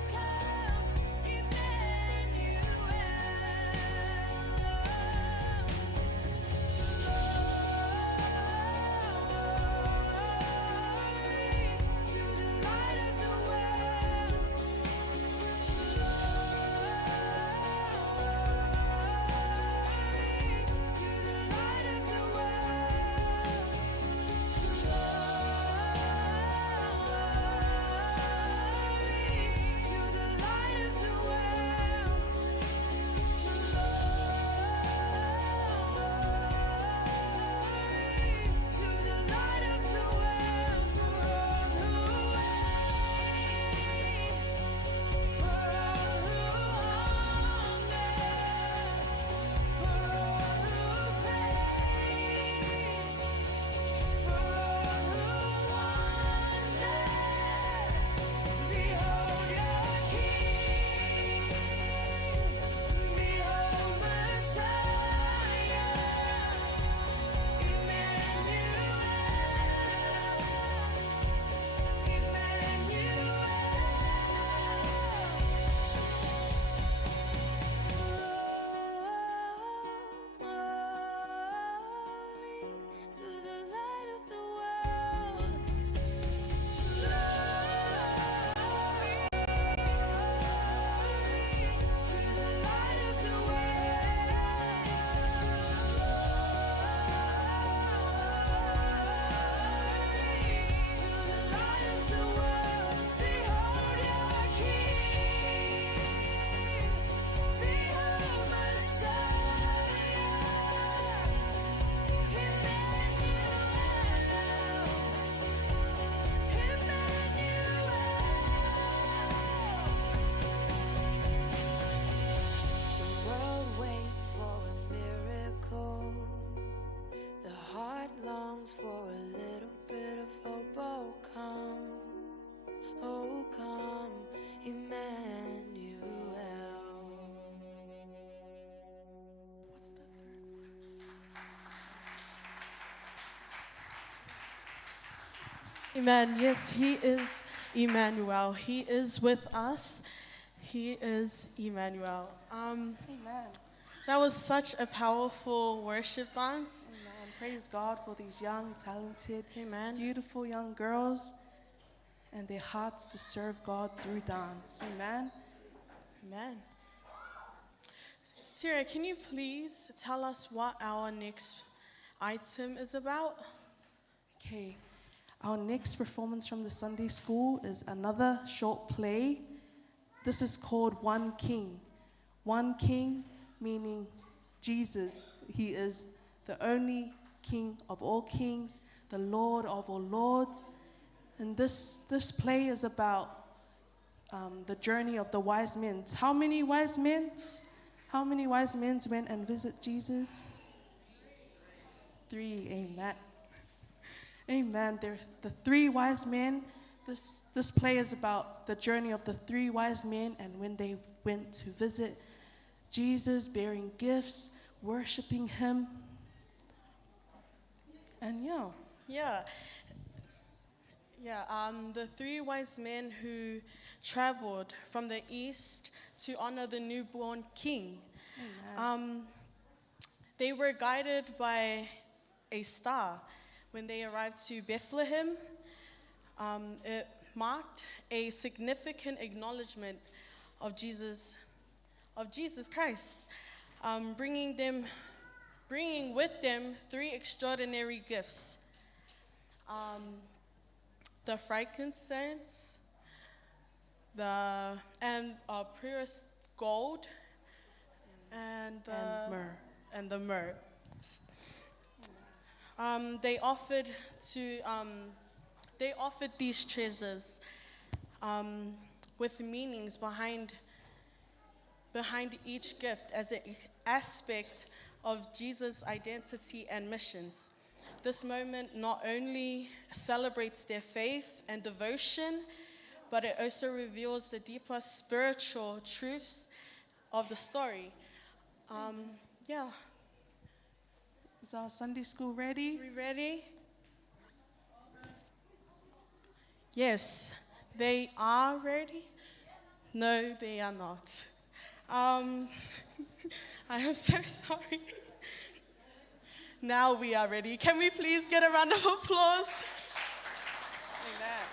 Amen. Yes, He is Emmanuel. He is with us. He is Emmanuel. Amen. That was such a powerful worship dance. Amen. Praise God for these young, talented, Amen. beautiful young girls and their hearts to serve God through dance. Amen. Amen. Tira, can you please tell us what our next item is about? Okay. Our next performance from the Sunday school is another short play. This is called One King. One King meaning Jesus. He is the only King of all kings, the Lord of all lords. And this play is about the journey of the wise men. How many wise men? How many wise men went and visit Jesus? 3. Amen. Amen. They're the 3 wise men. This play is about the journey of the 3 wise men and when they went to visit Jesus, bearing gifts, worshiping Him. And Yeah. The 3 wise men who traveled from the east to honor the newborn king. They were guided by a star. When they arrived to Bethlehem, it marked a significant acknowledgement of Jesus Christ, bringing with them 3 extraordinary gifts: the frankincense, and purest gold, and the myrrh. They offered these treasures with meanings behind each gift as an aspect of Jesus' identity and missions. This moment not only celebrates their faith and devotion, but it also reveals the deeper spiritual truths of the story. Is our Sunday school ready? We ready? Yes, they are ready. No, they are not. I am so sorry. Now we are ready. Can we please get a round of applause? Amen.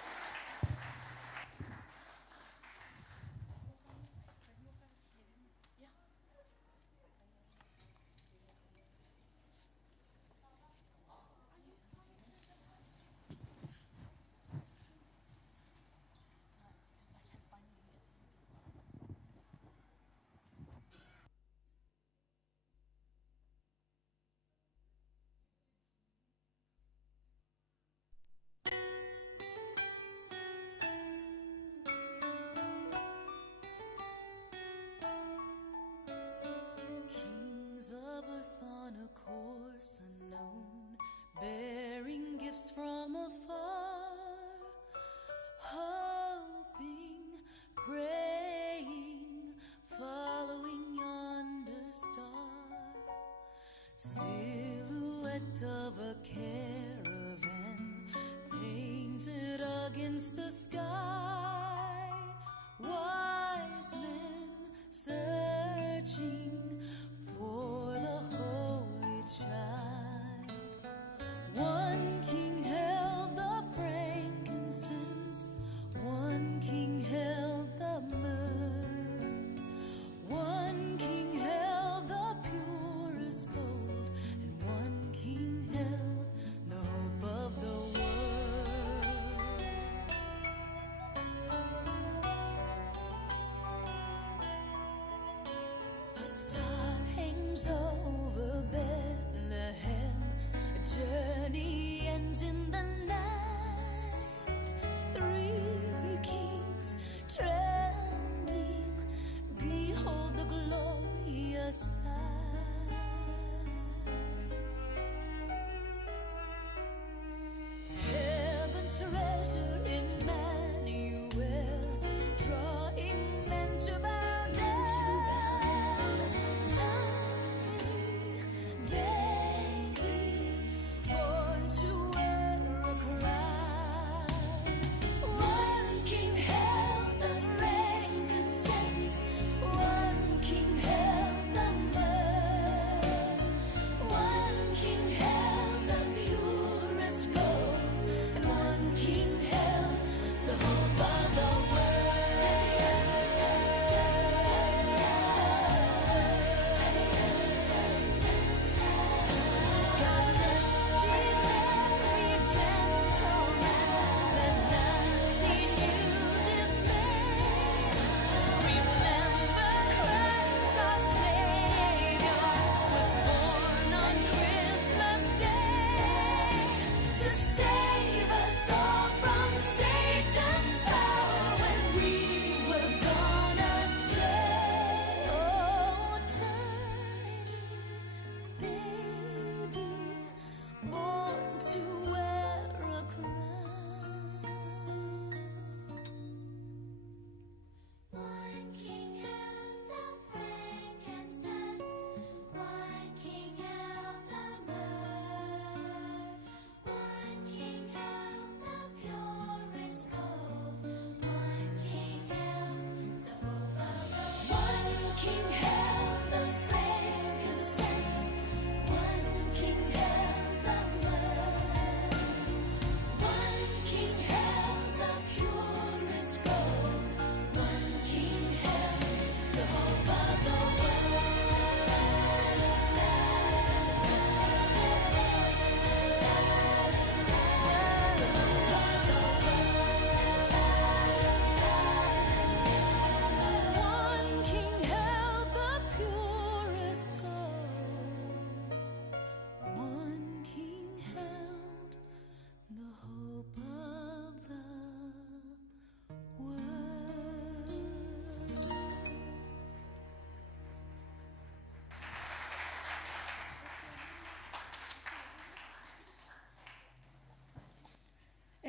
Kings of earth on a course unknown, bearing gifts from afar, hoping, praying, following yonder star. Silhouette of a caravan painted against the sky. Wise men searching for the holy child. One king held the frankincense, one king held the myrrh, one king held the purest gold, and one king held the hope of the world. A star hangs over Bethlehem, a journey ends in the night. 3 kings trembling, behold the glorious sight. Heaven's treasure, Emmanuel, drawing men to bow down. Tiny baby, born to wear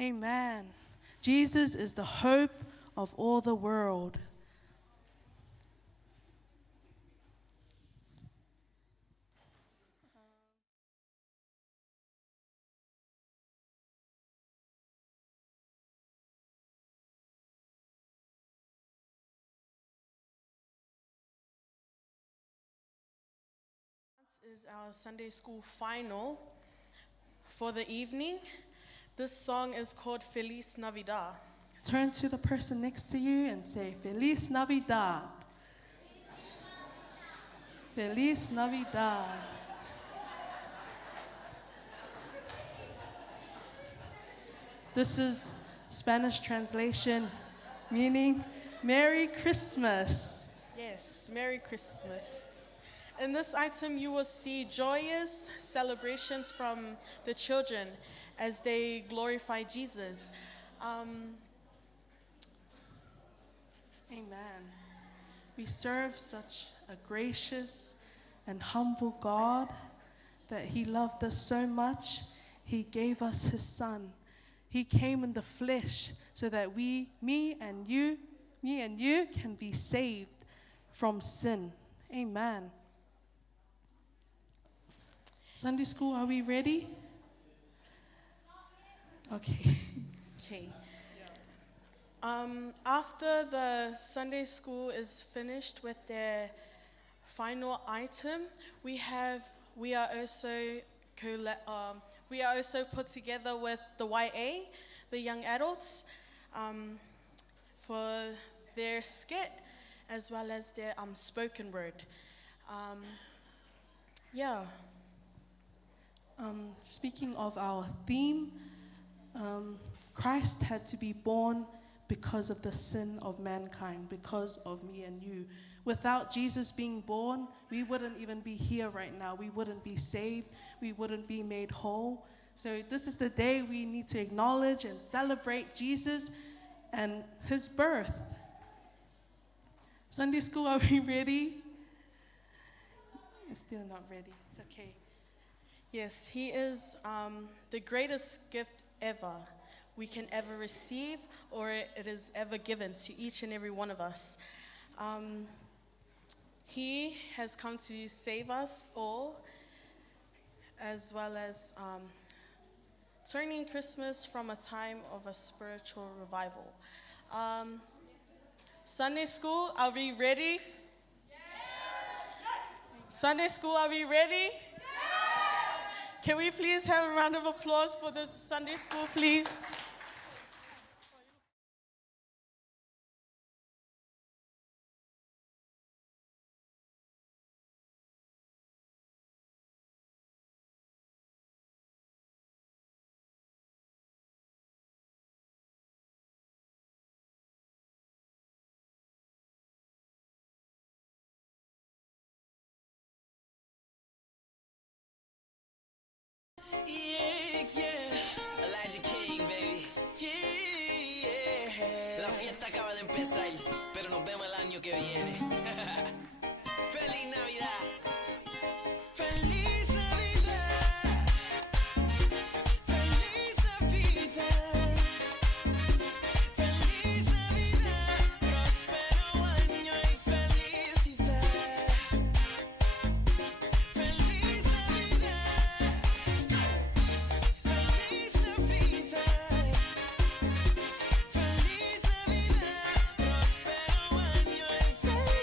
Amen. Jesus is the hope of all the world. This is our Sunday school final for the evening. This song is called Feliz Navidad. Turn to the person next to you and say, Feliz Navidad. Feliz Navidad. This is Spanish translation, meaning Merry Christmas. Yes, Merry Christmas. In this item, you will see joyous celebrations from the children as they glorify Jesus. Amen. We serve such a gracious and humble God that He loved us so much, He gave us His Son. He came in the flesh so that me and you can be saved from sin. Amen. Sunday school, are we ready? Okay. Okay. After the Sunday school is finished with their final item, we are also put together with the YA, the young adults, for their skit as well as their spoken word. Speaking of our theme, Christ had to be born because of the sin of mankind, because of me and you. Without Jesus being born, we wouldn't even be here right now. We wouldn't be saved. We wouldn't be made whole. So this is the day we need to acknowledge and celebrate Jesus and His birth. Sunday school, are we ready? It's still not ready. It's okay. Yes, He is the greatest gift ever we can ever receive, or it is ever given to each and every one of us. He has come to save us all, as well as turning Christmas from a time of a spiritual revival. Sunday school, are we ready? Sunday school, are we ready? Can we please have a round of applause for the Sunday school, please? Yeah, yeah. Elijah King, baby. Yeah. La fiesta acaba de empezar, pero nos vemos el año que viene. ¡Feliz Navidad! ¡Feliz Navidad! ¡Feliz Navidad! ¡Feliz Navidad! ¡Próspero año y felicidad! ¡Feliz Navidad! ¡Feliz Navidad! ¡Feliz Navidad! ¡Próspero año y felicidad!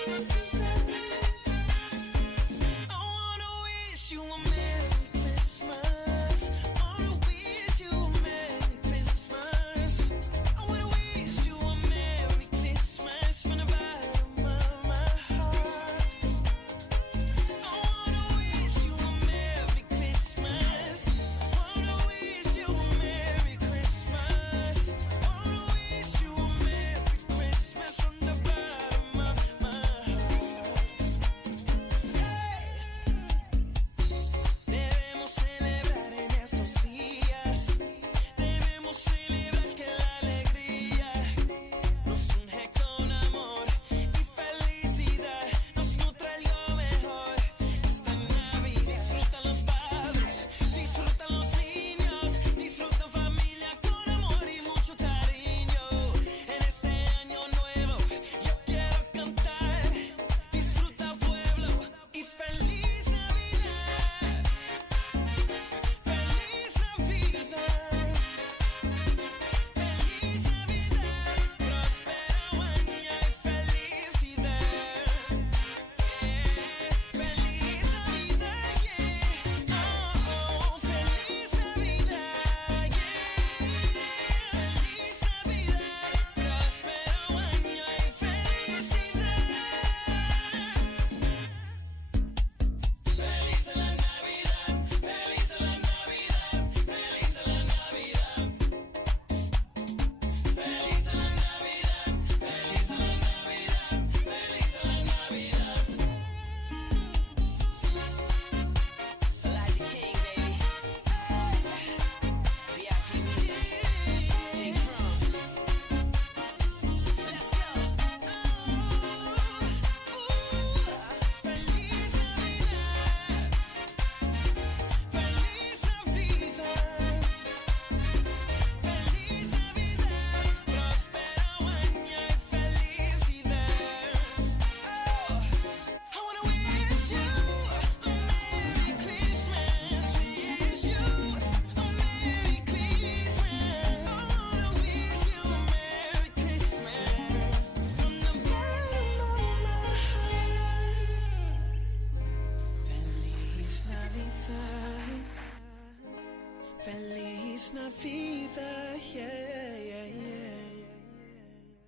vida. Yeah, yeah, yeah.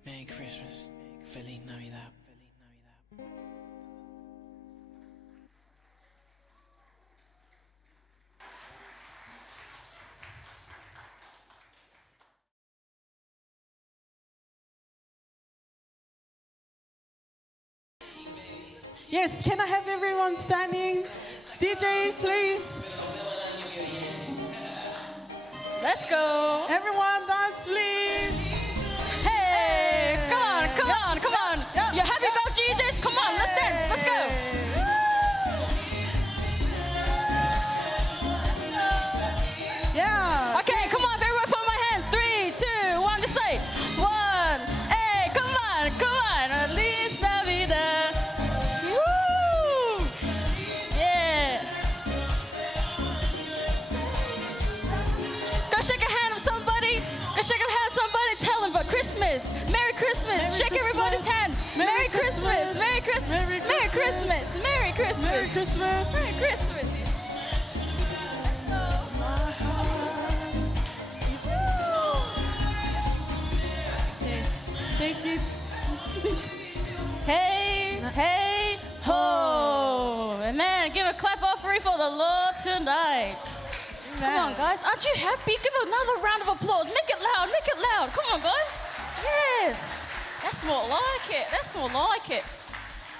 Merry Christmas. Feliz Navidad. Yes, can I have everyone standing? DJs, please. Let's go. Everyone dance, please. Hey, come on, come on, come on. You happy about Jesus? Come on, let's dance. Let's go. Yeah. Okay, come on, everyone, for my hands. 3, 2, 1, this way. 1. Hey, come on, come on. Feliz Navidad. Woo! Yeah. Go shake a hand of somebody. Go shake a hand of somebody. Tell them about Christmas. Merry Christmas. Shake everybody's hand. Merry Christmas. Merry Christmas. Merry Christmas. Merry Christmas. Merry Christmas. Merry Christmas. Thank you. Hey, hey, ho. Amen. Give a clap offering for the Lord tonight. Come on, guys. Aren't you happy? Give another round of applause. Make it loud. Make it loud. Come on, guys. Yes. That's more like it. That's more like it.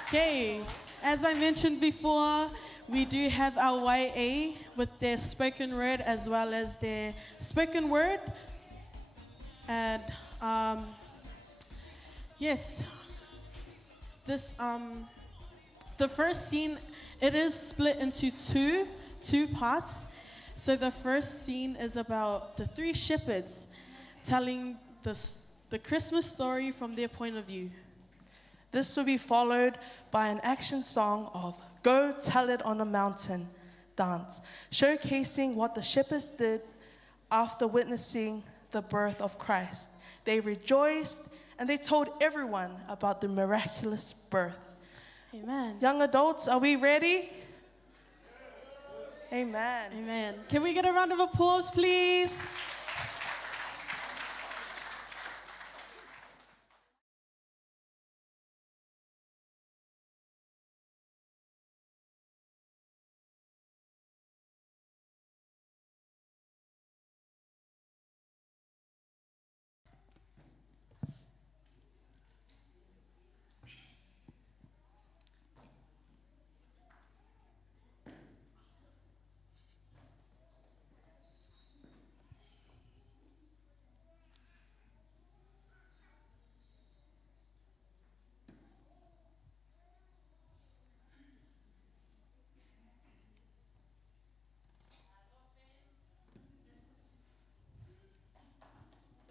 Okay, as I mentioned before, we do have our YA with their spoken word as well as their spoken word. And yes, this the first scene, it is split into two parts. So the first scene is about the 3 shepherds telling the Christmas story from their point of view. This will be followed by an action song of Go Tell It on a Mountain dance, showcasing what the shepherds did after witnessing the birth of Christ. They rejoiced and they told everyone about the miraculous birth. Amen. Young adults, are we ready? Amen. Amen. Can we get a round of applause, please?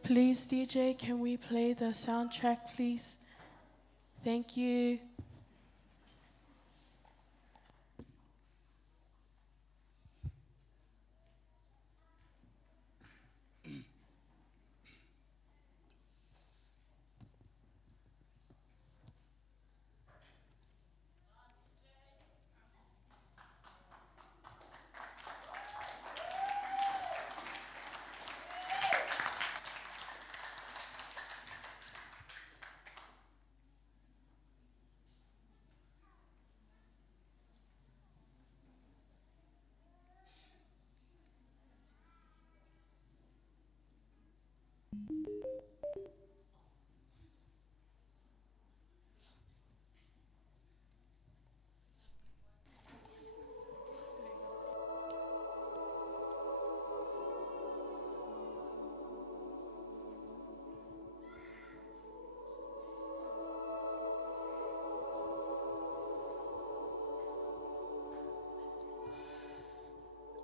Please, DJ, can we play the soundtrack, please? Thank you.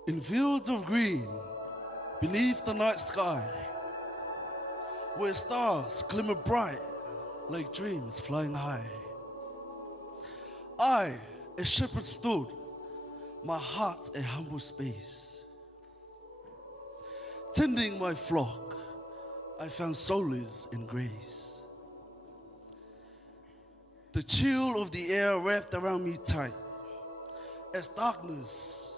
In fields of green, beneath the night sky, where stars glimmer bright like dreams flying high, I, a shepherd, stood, my heart a humble space. Tending my flock, I found solace in grace. The chill of the air wrapped around me tight, as darkness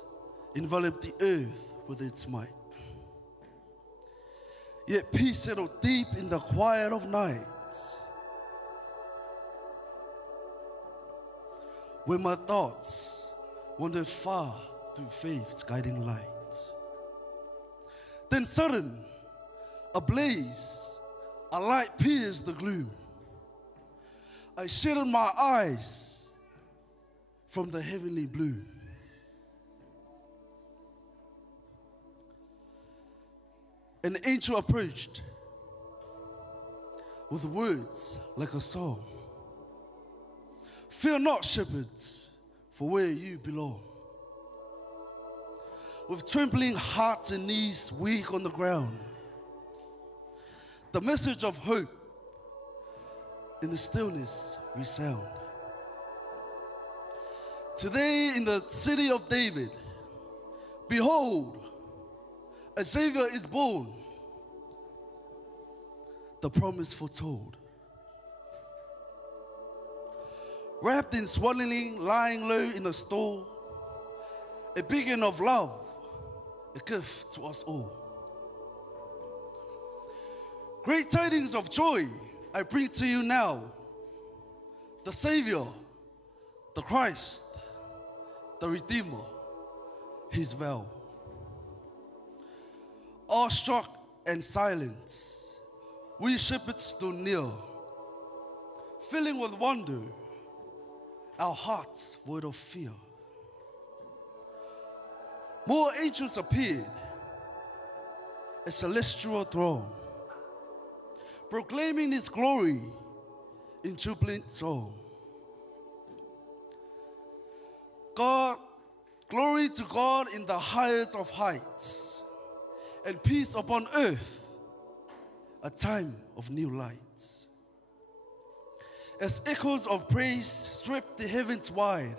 enveloped the earth with its might. Yet peace settled deep in the quiet of night. When my thoughts wandered far through faith's guiding light. Then sudden, a blaze, a light pierced the gloom. I shaded my eyes from the heavenly blue. An angel approached with words like a song. Fear not, shepherds, for where you belong. With trembling hearts and knees weak on the ground, the message of hope in the stillness resound. Today in the city of David, behold, a Savior is born, the promise foretold. Wrapped in swaddling, lying low in a stall, a beacon of love, a gift to us all. Great tidings of joy I bring to you now. The Savior, the Christ, the Redeemer, His veil. Awestruck and silent, we shepherds stood near, filling with wonder, our hearts void of fear. More angels appeared, a celestial throng, proclaiming His glory in jubilant song. God, glory to God in the highest of heights, and peace upon earth, a time of new lights. As echoes of praise swept the heavens wide,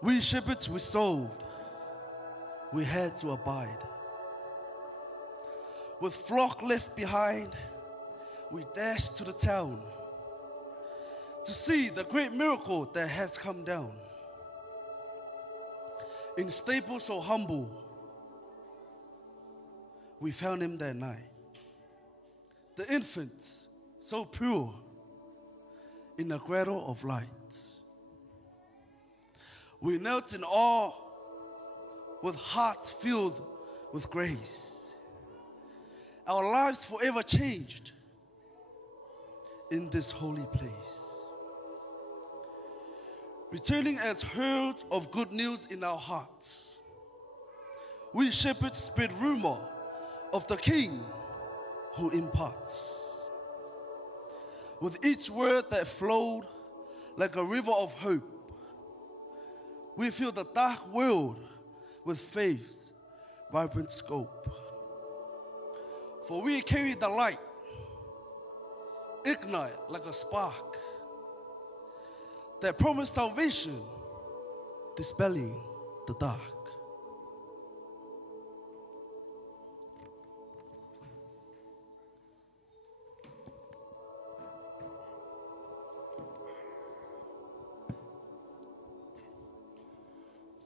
we shepherds resolved we had to abide. With flock left behind, we dashed to the town to see the great miracle that has come down. In stable so humble, we found Him that night. The infants so pure in a cradle of light. We knelt in awe with hearts filled with grace. Our lives forever changed in this holy place. Returning as heralds of good news in our hearts, we shepherds spread rumor of the King who imparts. With each word that flowed like a river of hope, we fill the dark world with faith's vibrant scope. For we carry the light, ignite like a spark, that promise salvation, dispelling the dark.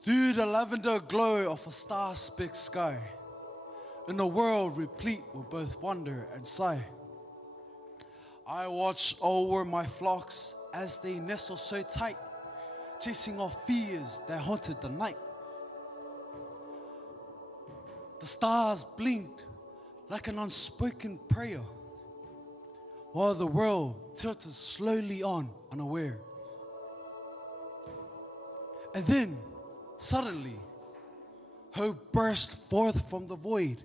Through the lavender glow of a star-specked sky, in a world replete with both wonder and sigh, I watch over my flocks as they nestle so tight, chasing off fears that haunted the night. The stars blinked like an unspoken prayer, while the world tilted slowly on, unaware. And then, suddenly, hope burst forth from the void.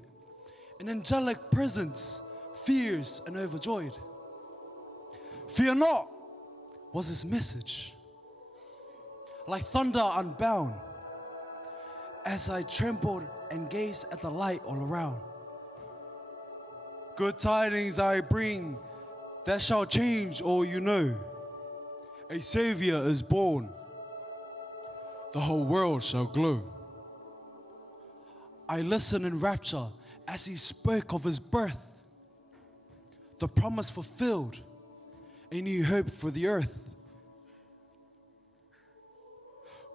An angelic presence, fierce and overjoyed. Fear not, was his message. Like thunder unbound, as I trembled and gazed at the light all around. Good tidings I bring that shall change all you know. A Savior is born. The whole world shall glow. I listened in rapture as he spoke of his birth. The promise fulfilled, a new hope for the earth.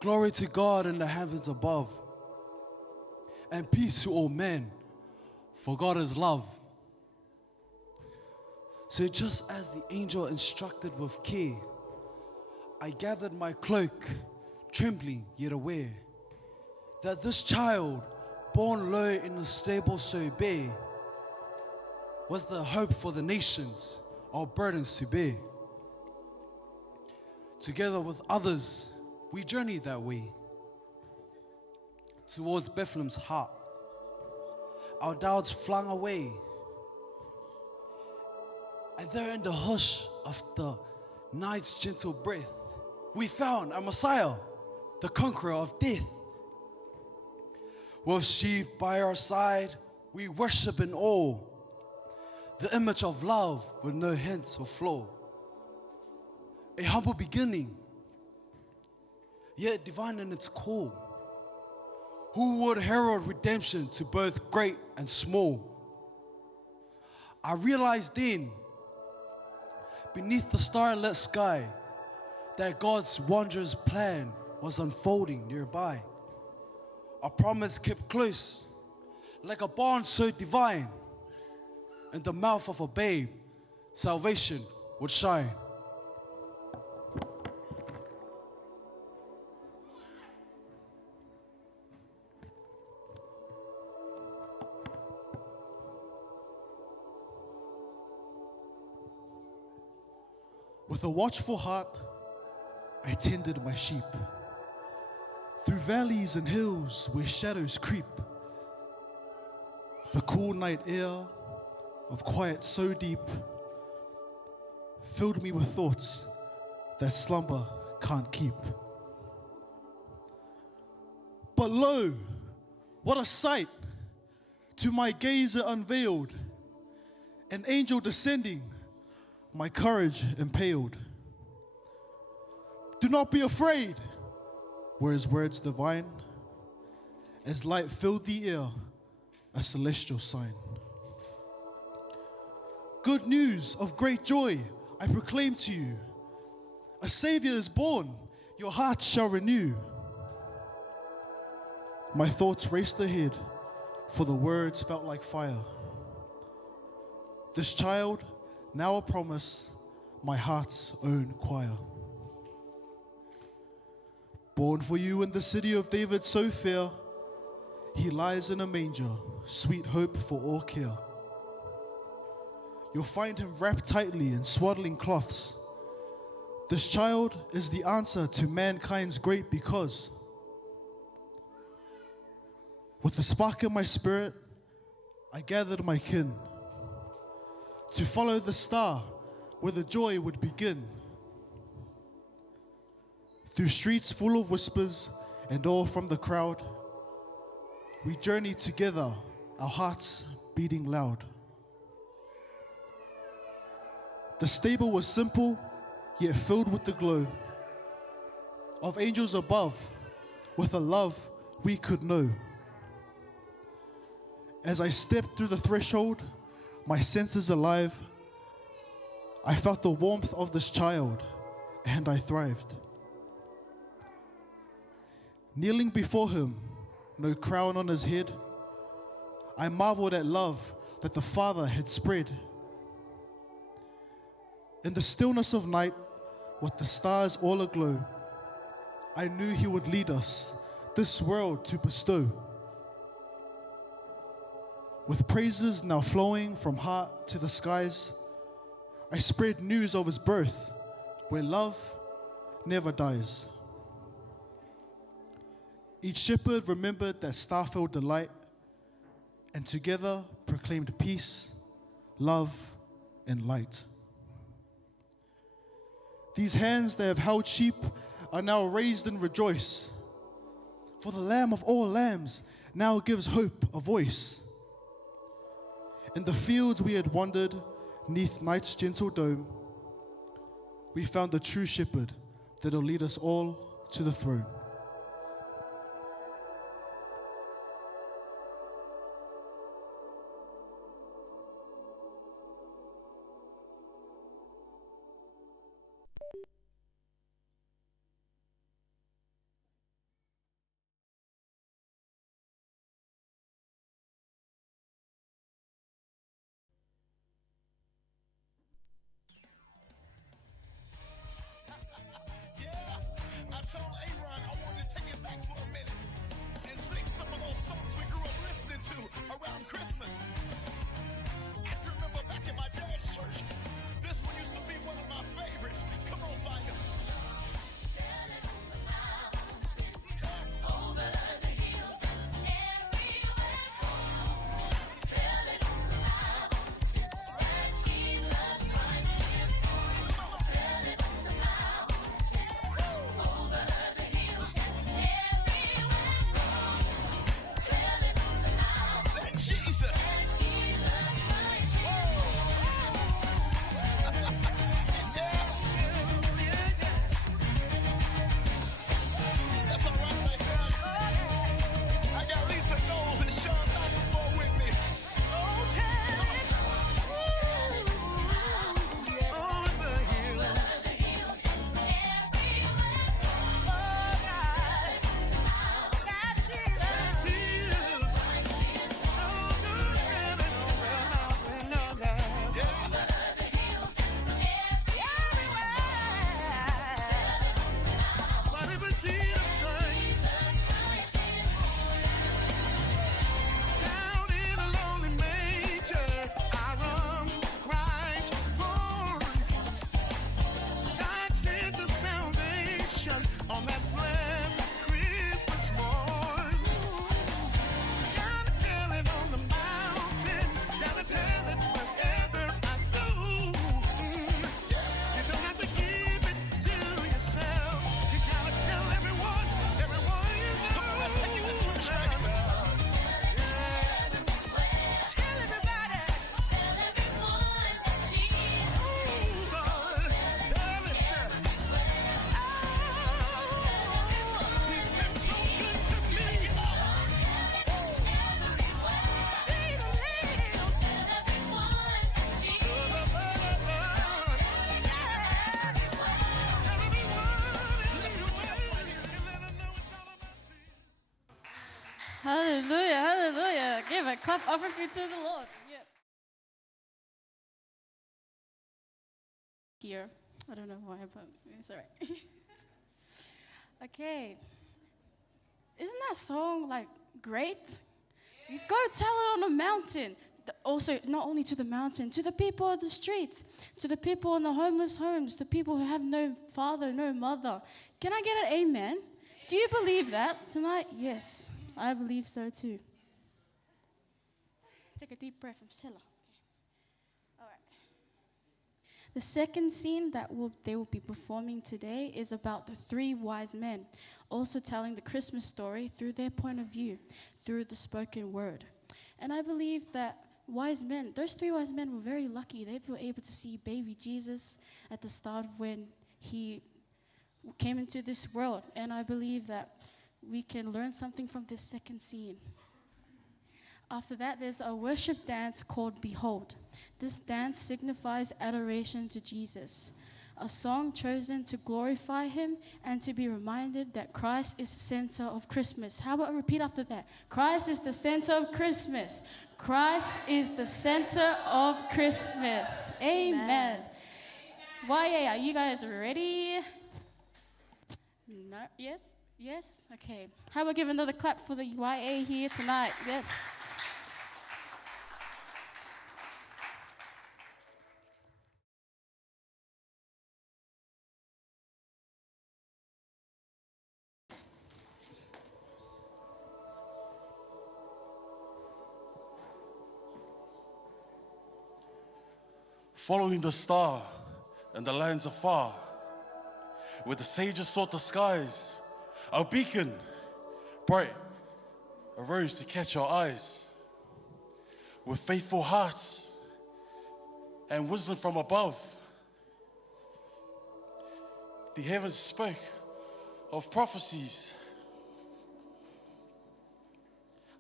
Glory to God in the heavens above, and peace to all men, for God is love. So just as the angel instructed with care, I gathered my cloak, trembling yet aware that this child, born low in a stable so bare, was the hope for the nations, our burdens to bear. Together with others, we journeyed that way towards Bethlehem's heart. Our doubts flung away, and there in the hush of the night's gentle breath, we found our Messiah, the conqueror of death. With sheep by our side, we worship in awe the image of love with no hints of flaw. A humble beginning, yet divine in its core. Who would herald redemption to both great and small? I realized then, beneath the starlit sky, that God's wondrous plan was unfolding nearby. A promise kept close, like a bond so divine. In the mouth of a babe, salvation would shine. With a watchful heart, I tended my sheep. Through valleys and hills where shadows creep, the cool night air of quiet so deep filled me with thoughts that slumber can't keep. But lo, what a sight! To my gaze it unveiled, an angel descending, my courage impaled. Do not be afraid, were his words divine, as light filled the air, a celestial sign. Good news of great joy I proclaim to you. A Savior is born, your heart shall renew. My thoughts raced ahead, for the words felt like fire. This child, now a promise, my heart's own choir. Born for you in the city of David so fair, he lies in a manger, sweet hope for all care. You'll find him wrapped tightly in swaddling cloths. This child is the answer to mankind's great because. With a spark in my spirit, I gathered my kin to follow the star where the joy would begin. Through streets full of whispers and all from the crowd, we journeyed together, our hearts beating loud. The stable was simple, yet filled with the glow of angels above, with a love we could know. As I stepped through the threshold, my senses alive, I felt the warmth of this child, and I thrived. Kneeling before him, no crown on his head, I marveled at love that the Father had spread. In the stillness of night, with the stars all aglow, I knew he would lead us, this world to bestow. With praises now flowing from heart to the skies, I spread news of his birth, where love never dies. Each shepherd remembered that star-filled delight, and together proclaimed peace, love, and light. These hands that have held sheep are now raised and rejoice, for the Lamb of all lambs now gives hope a voice. In the fields we had wandered, neath night's gentle dome, we found the true shepherd that'll lead us all to the throne. Hallelujah, hallelujah. Give a clap offering to the Lord. Yeah. Here. I don't know why, but it's all right. Okay. Isn't that song like great? You go tell it on the mountain. Also, not only to the mountain, to the people of the streets, to the people in the homeless homes, the people who have no father, no mother. Can I get an amen? Do you believe that tonight? Yes, I believe so too. Take a deep breath from Silla. All right. The second scene that they will be performing today is about the three wise men, also telling the Christmas story through their point of view, through the spoken word. And I believe that wise men, those three wise men were very lucky. They were able to see baby Jesus at the start of when he came into this world. And I believe that we can learn something from this second scene. After that, there's a worship dance called Behold. This dance signifies adoration to Jesus, a song chosen to glorify him and to be reminded that Christ is the center of Christmas. How about repeat after that? Christ is the center of Christmas. Christ is the center of Christmas. Amen. YA, are you guys ready? No? Yes? Yes? Okay. How about give another clap for the YA here tonight? Yes. Following the star and the lands afar, where the sages sought the skies, our beacon, bright, arose to catch our eyes. With faithful hearts and wisdom from above, the heavens spoke of prophecies.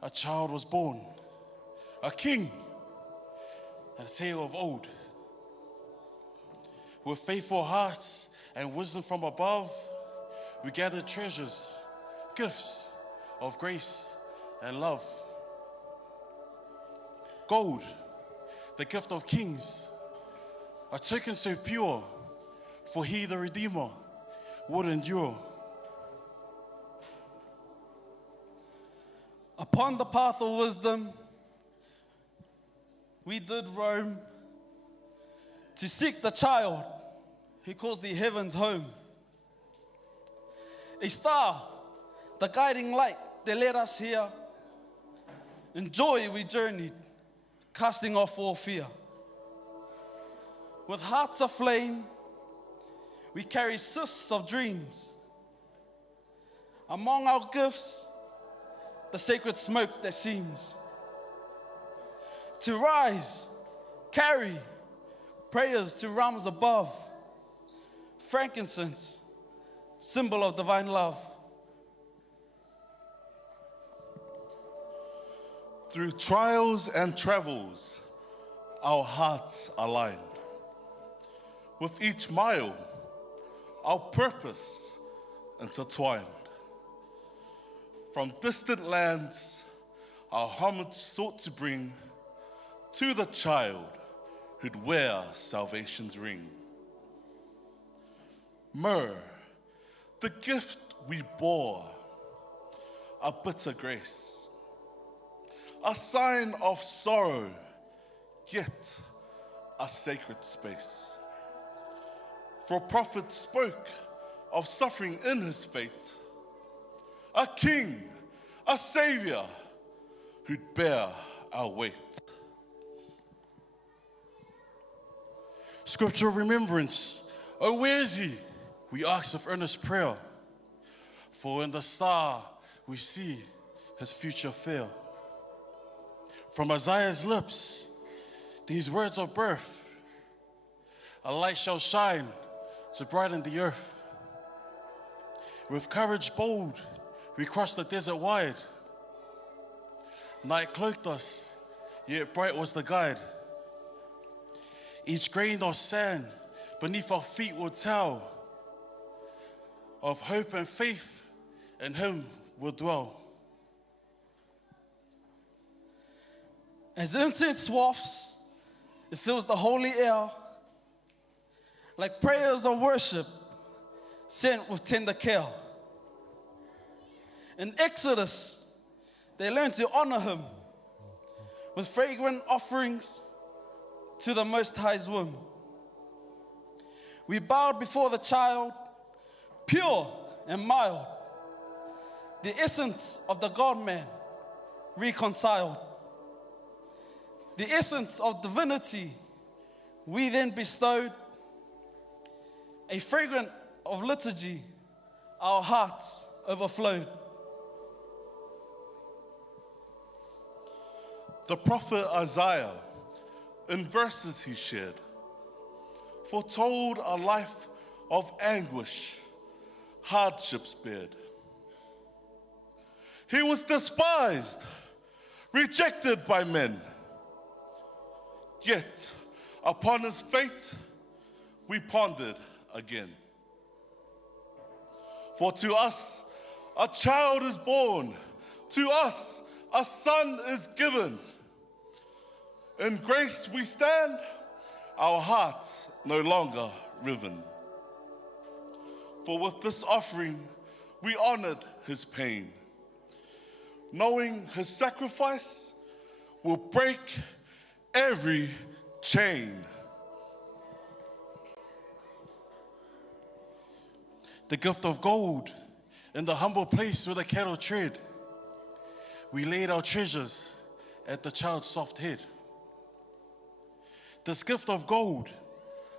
A child was born, a king, and a tale of old. With faithful hearts and wisdom from above, we gather treasures, gifts of grace and love. Gold, the gift of kings, a token so pure, for he, the Redeemer, would endure. Upon the path of wisdom, we did roam to seek the child who calls the heavens home. A star, the guiding light that led us here. In joy we journeyed, casting off all fear. With hearts aflame, we carry cysts of dreams. Among our gifts, the sacred smoke that seems to rise, carry prayers to realms above, frankincense, symbol of divine love. Through trials and travels, our hearts aligned. With each mile, our purpose intertwined. From distant lands, our homage sought to bring to the child who'd wear salvation's ring. Myrrh, the gift we bore, a bitter grace, a sign of sorrow, yet a sacred space. For prophet spoke of suffering in his fate, a king, a savior, who'd bear our weight. Scriptural remembrance, oh where is he? We ask of earnest prayer, for in the star we see his future fair. From Isaiah's lips, these words of birth, a light shall shine to brighten the earth. With courage bold, we crossed the desert wide. Night cloaked us, yet bright was the guide. Each grain of sand beneath our feet will tell of hope and faith in him will dwell. As incense wafts, it fills the holy air, like prayers of worship sent with tender care. In Exodus, they learned to honor him with fragrant offerings to the Most High's womb. We bowed before the child, pure and mild, the essence of the God-man reconciled. The essence of divinity we then bestowed, a fragrance of liturgy, our hearts overflowed. The prophet Isaiah, in verses he shared, foretold a life of anguish, hardships bared. He was despised, rejected by men. Yet, upon his fate, we pondered again. For to us, a child is born. To us, a son is given. In grace we stand, our hearts no longer riven. For with this offering, we honored his pain, knowing his sacrifice will break every chain. The gift of gold in the humble place where the cattle tread. We laid our treasures at the child's soft head. This gift of gold,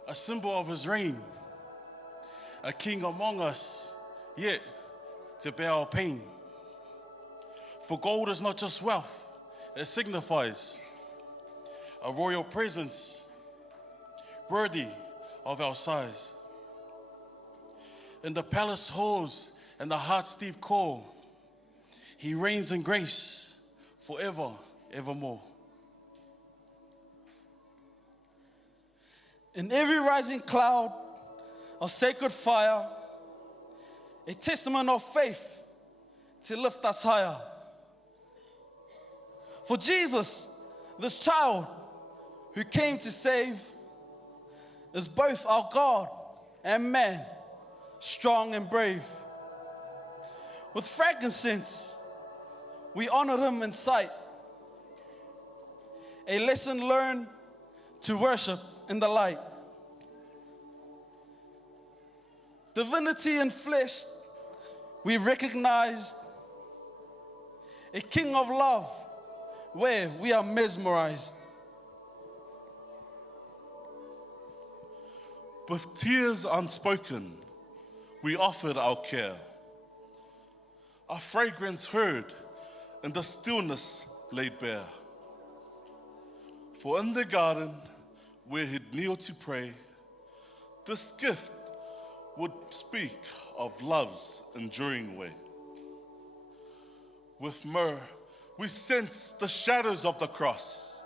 a symbol of his reign, a king among us, yet to bear our pain. For gold is not just wealth, it signifies a royal presence worthy of our size. In the palace halls and the heart's deep core, he reigns in grace forever, evermore. In every rising cloud of sacred fire, a testament of faith to lift us higher. For Jesus, this child who came to save, is both our God and man, strong and brave. With frankincense, we honor him in sight, a lesson learned to worship in the light. Divinity in flesh, we recognized a king of love where we are mesmerized. With tears unspoken, we offered our care. A fragrance heard in the stillness laid bare. For in the garden where he'd kneel to pray, this gift would speak of love's enduring way. With myrrh, we sense the shadows of the cross,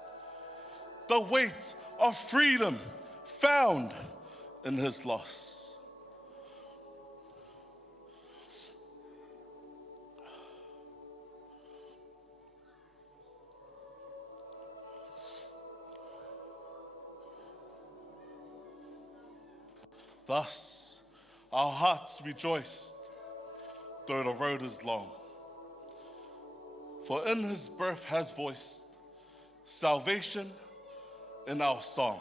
the weight of freedom found in his loss. Thus, our hearts rejoiced, though the road is long. For in his birth has voiced salvation in our song.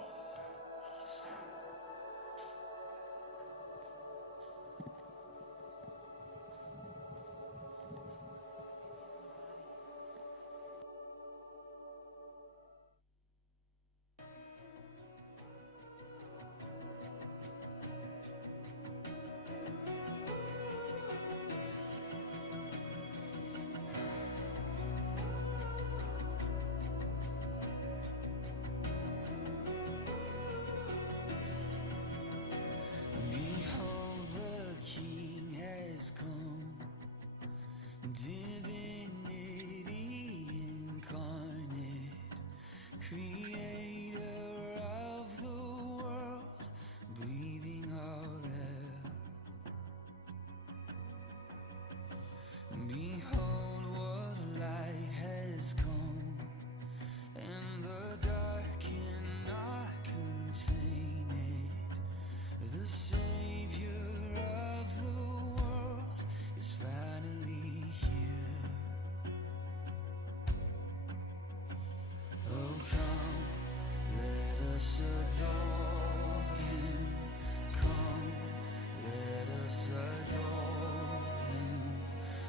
Behold, the King has come, divinity incarnate, creator of the world, breathing our air. Behold, what light has come, and Savior of the world is finally here. Oh, come, let us adore Him. Come, let us adore Him.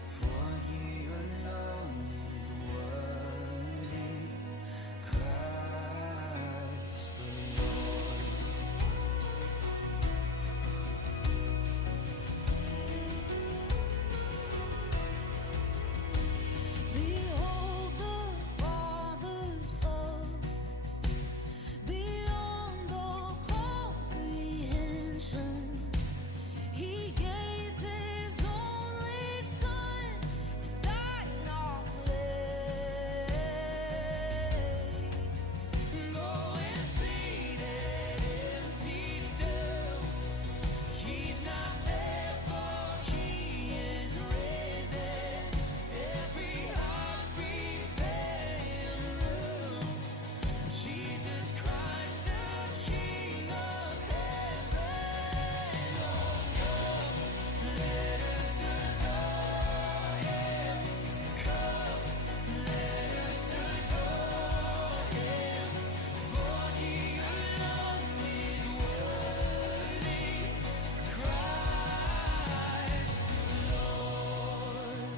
For He alone is worthy. Christ the Lord. Behold the Father's love beyond all comprehension. He gave His only Son to die in our place. Go and see that empty tomb. He's not there, for He is risen. Every heart preparing room. Jesus Christ, the King of heaven. Oh, come, let us adore Him. Come, let us adore Him. For He alone is worthy. Christ the Lord.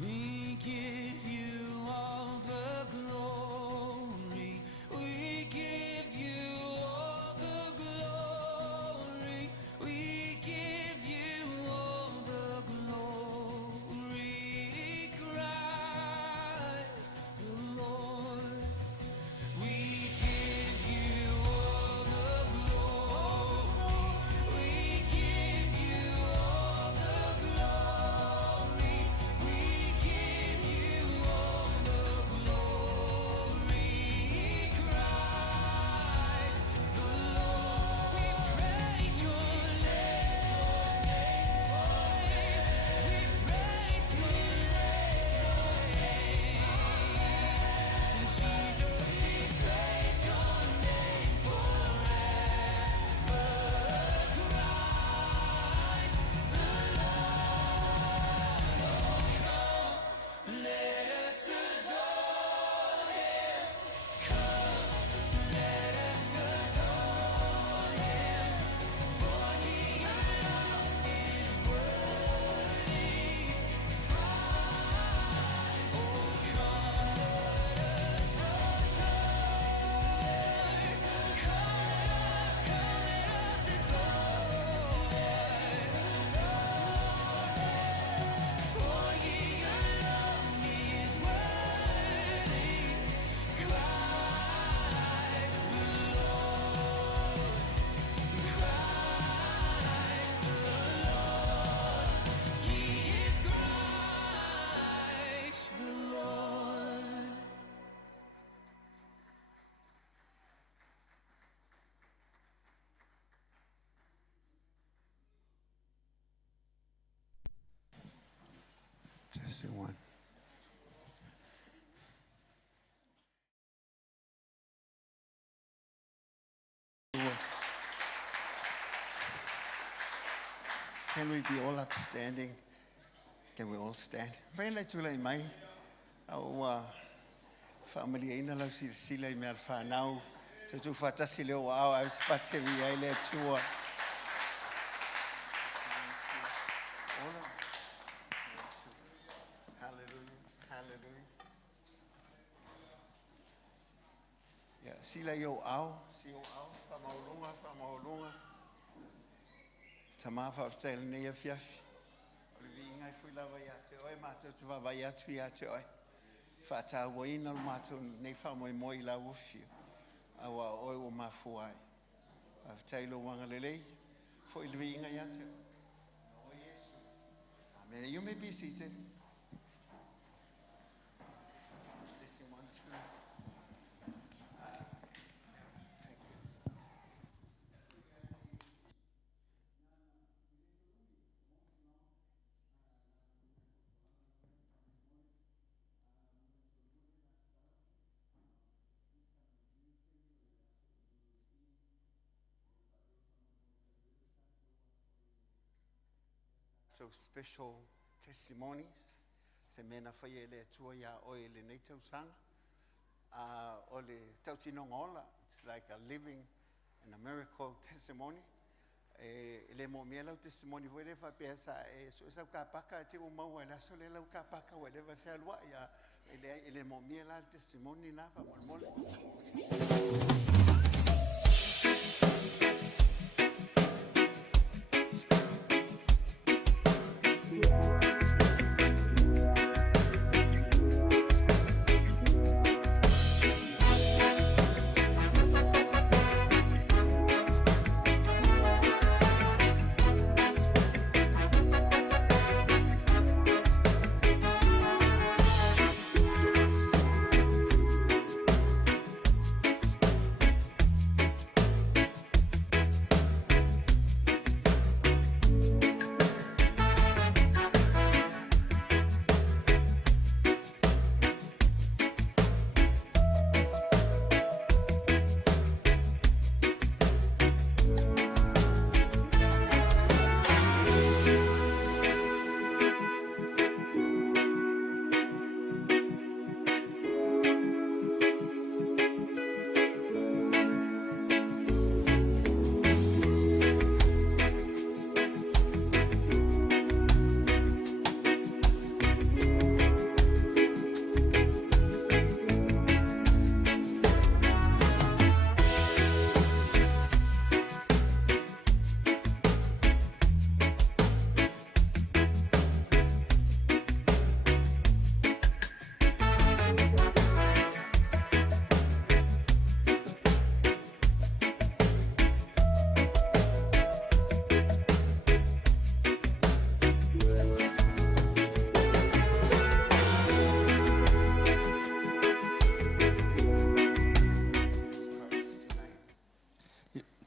We give You all the glory. We give You all the glory. We give You all the glory. Christ the Lord. We give You all the glory. We give You all the glory. We give You all the glory. Christ the Lord. We praise Your name. We praise Your name. Jesus, we praise Your name forever. Christ the Lord. Oh, come, let us adore Him. Come, let us adore Him. For He alone is worthy. Oh, come, let us adore. Come, let us adore. For He alone is worthy. Christ the Lord. Christ the Lord. He is Christ the Lord. Testing one. Can we be all upstanding? Can we all stand? Pēnei tūlei mai. Au family ina lau sila I mea whanau. Tutu whatasi leo au au se patewi ai le tua. Hallelujah. Hallelujah. Yeah, sila yo au. Si yo au. Whamaulunga. Whamaulunga. Tama whaftail nei a fiafi. O le vingai fui lava ia te oe. Mātou te wawai atu ia te oe. Whata waina o mātou nei whamoi moi la uwhio. Awa oe o mafuai. Whaftailo wanga lelei. Fo i le vingai ia te oe. O Yesu. Amen. You may be seated. Testing 1, 2. So special testimonies. Se mena whai le tua ia oe le nei tausanga. O le tautino ngola. It's like a living and a miracle testimony. Le mo mea lau testimony voi le whapea sa so sa ka paka te o mau la so le lau ka paka o le wa whea lua ia le mo mea lau testimony na pa mole.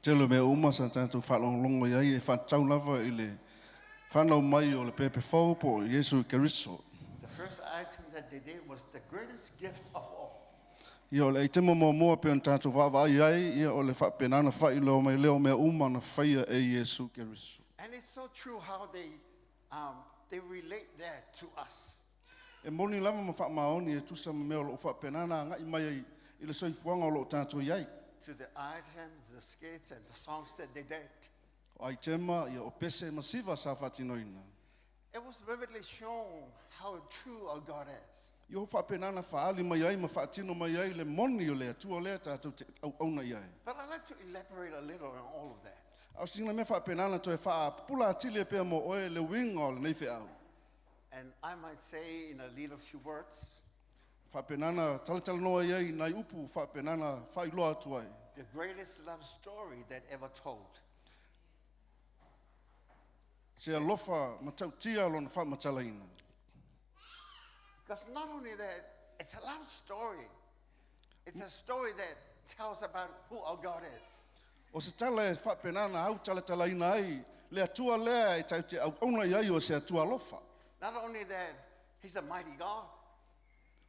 Telo me uma sa tātou whalonglongo iai e whātau lava i le whanau mai o le pepe whau po Yesu Keriso. The first item that they did was the greatest gift of all. Ia o le i temo moa pe on tātou whaavai ai, ia o le whapenana whai leo mai leo mea uma na whaia e Yesu Keriso. And it's so true how they relate that to us. E moni lava ma whaamaoni e tusa ma mea o lo whapenana ngai mai i le soifuanga o lo tātou iai. To the items, the skits, and the songs that they did. O ai tema ia o pese masiva sa whatinoina. It was vividly shown how true our God is. Ia ho whapenana whaali mai ai ma whaatino mai ai le moni o lea tua lea tātou te au auna iai. But I'd like to elaborate a little on all of that. Au singa me whapenana to e wha pula atile pia mo oe le winga o le nei whi au. And I might say in a little few words, Whapenana talatala noa iai nai upu whapenana whailoa atu ai. the greatest love story that ever told. Se alofa matautia lona whamatalaina. Because not only that, it's a love story. It's a story that tells about who our God is. O se tala e whapenana au talatalaina ai, le atua lea e tau te au auna iai o se atua alofa. Not only that, He's a mighty God,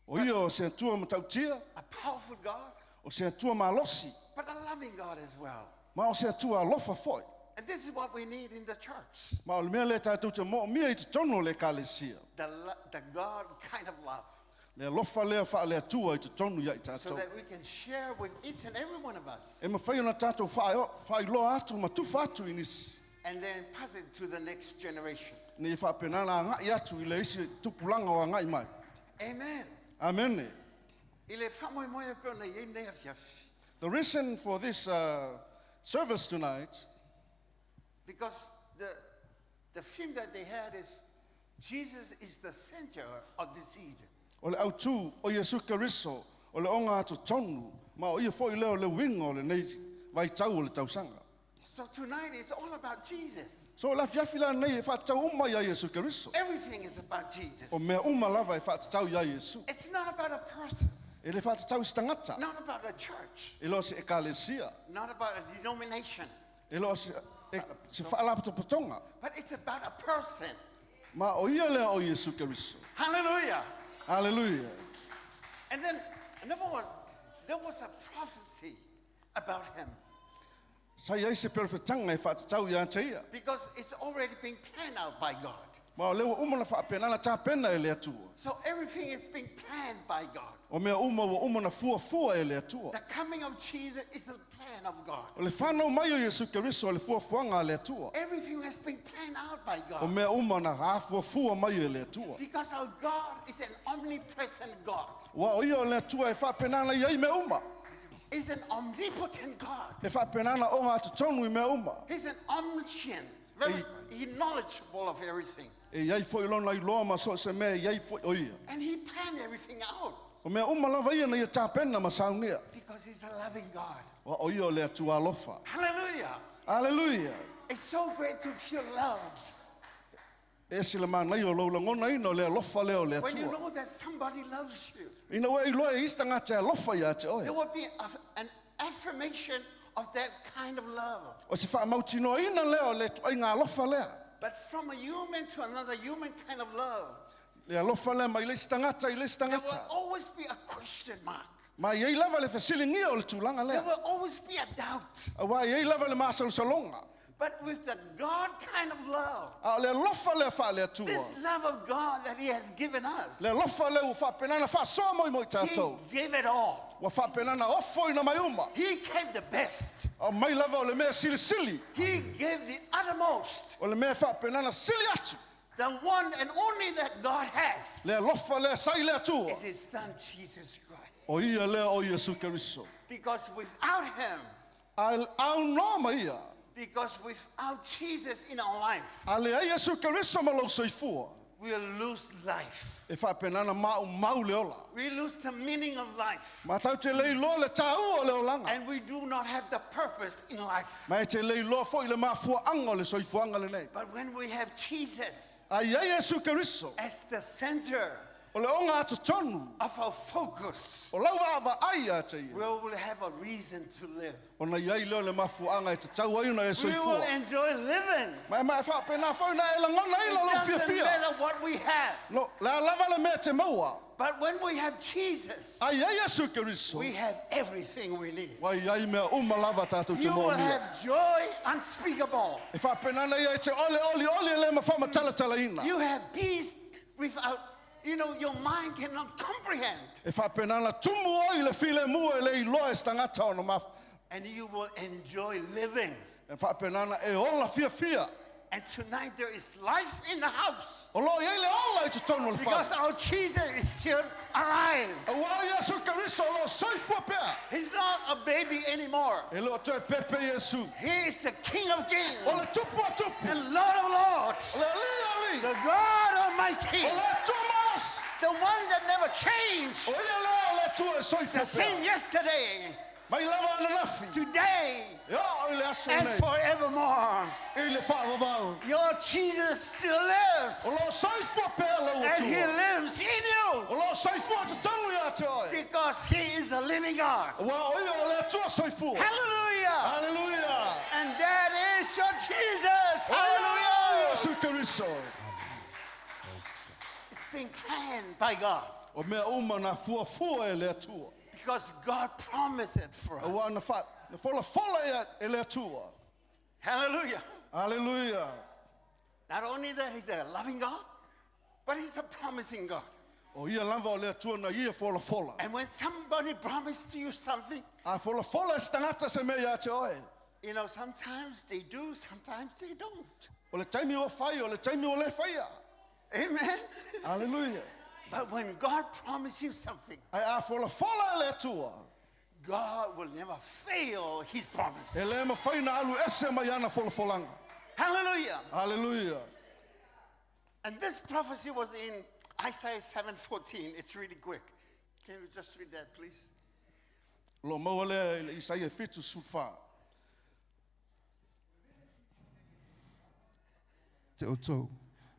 O ia o se atua matautia, a powerful God, o se atua malosi, but a loving God as well. ma o se atua alofa foi. And this is what we need in the church. Ma o le mea le tātou te mo mia I te tono le kalesia. The God kind of love. Le alofa lea wha le atua I te tonu ia I So tātou. that we can share with each and every one of us. E ma whai ona tātou whailoa atu ma tufa atu I nisi. And then pass it to the next generation. Ni whapenana a ngai atu I le isi tupulanga o a ngai mai. Amen. Amen. Ile whamoe moe peo na iei nei afiafi. The reason for this service tonight, Because the theme that they had is Jesus is the center of this Eden. o le autu o Yesu Keriso, o le onga atu tonu, ma o ia foi leo le winga o le nei vai tau o le tausanga. So tonight is all about Jesus. So la fiafila nei e whatau uma ia Yesu Keriso. Everything is about Jesus. O mea uma lava e whatau ia Yesu. It's not about a person, E le whatau stangata. not about a church, E lo se ekalesia. not about a denomination, E lo se whaalapato patonga. but it's about a person. Ma o ia lea o Yesu Keriso. Hallelujah. Hallelujah. And then, number one, there was a prophecy about him. Sai ai se perfetanga e whatatau ia taia. Because it's already been planned out by God. Ma o lewa umana whaapenana tāpena e le atua. So everything is being planned by God. O mea umana fua e le atua. The coming of Jesus is the plan of God. O le whanau mai o Yesu Keriso o le fuafuanga le atua. Everything has been planned out by O God. mea umana hafua mai e le atua. Because our God is an omnipresent God. Wa o ia o le atua e whaapenana iai mea uma. He's an omnipotent God. E whaapenana o ngā tutonu i mea uma. He's an omniscient, very knowledgeable of everything. E iai fo ilona I loa ma so se mea iai fo o ia. And he planned everything out. O mea uma lava ia na ia tāpena ma Sauniga. Because he's a loving God. Wa o ia o le atua alofa. Hallelujah. Hallelujah. It's so great to feel loved. E sila manai o loula ngona ino le alofa leo le When you atua. know that somebody loves you, Ina wea I loa e ista ngā te alofa ia te oe. there will be an affirmation of that kind of love. O se whaamautino ina leo le tuai ngā alofa lea. But from a human to another human kind of love, Le alofa lea mai le ista ngata I le ista there will ngata. always be a question mark. Ma iei lava le whasilingia o le tūlanga There lea. will always be a doubt. A wā iei lava le māsal salonga. But with the God kind of love, A le alofa lea wha le atua. this love of God that he has given us, Le alofa lea u whapenana whasoa moi moi he tātou. gave it all. Wa whapenana ofo ina mai uma. He gave the best. O mai lava o le mea sili sili. He gave the uttermost. O le mea whapenana sili atu. The one and only that God has Le alofa lea sai le atua. is his son, Jesus Christ. O ia lea o Yesu Keriso. Because without him, Au noma ia. because without Jesus in our life, A le ai Yesu Keriso ma lau soifua. we'll lose life. E whapenana mau le ola. We lose the meaning of life. Ma tau te lei loa le tāu o le olanga. And we do not have the purpose in life. Ma e te lei loa fo I le mafua anga o le soifuanga le nei. But when we have Jesus A ia Yesu Keriso. as the center O le onga atu tonu. of our focus, O lau awa ai a te ia. we will have a reason to live. O na iai leo le mafua anga e te tau aina e We will soifua. enjoy living. Ma e mai whapena whauna e langona i It la lau doesn't fia. matter what we have. No, la lava le mea te maua. But when we have Jesus, A ia Yesu Keriso. we have everything we need. Wa iai mea uma lava tātou te You will monia. have joy unspeakable. E whapena nei e te oli le ma whama tala ina. You have peace without, your mind cannot comprehend. E whapenana tumu oi le file mua e le I loa e stangata o na maf. And you will enjoy living. E whapenana e ola fia. And tonight there is life in the house. O lo iei le ola I te tonu le Because wha. our Jesus is still alive. A wā Yesu Keriso lo soifua pea. He's not a baby anymore. E lo te pepe Yesu. He is the King of Kings O le tupu a tupu. and Lord of Lords. O le ali. The God Almighty. O le tumas. The one that never changed. O ia le le tua e soifua The same pea. yesterday, Mai lava ana lafi. today, Ia o le aso and nei. forevermore. I le whaavavau. Your Jesus still lives. O lo soifua pea lo And he tua. lives in you. O lo soifua te tonu ia te oi. Because he is a living God. Wa o ia o le tua soifua. Hallelujah. Hallelujah. And that is your Jesus. Hallelujah. Yesu Keriso. It's been planned by God. O mea uma na fuafua e le atua. Because God promised it for O wā us. na fola ia e le atua. Hallelujah. Hallelujah. Not only that he's a loving God, but he's a promising God. O ia lava o le atua na ia fola. And when somebody promises you something, A fola e stangata se mea ia te oe. sometimes they do, sometimes they don't. O le taimi o whai, o le taimi o le whaia. Amen. Hallelujah. But when God promises you something, Ai a fola e le atua. God will never fail his promise. E le ma whaina alu ese mai ana folanga. Hallelujah. Hallelujah. And this prophecy was in Isaiah 7:14. It's really quick. Can you just read that, please? Lo maua le Isaia fitu sufa. Te o tau.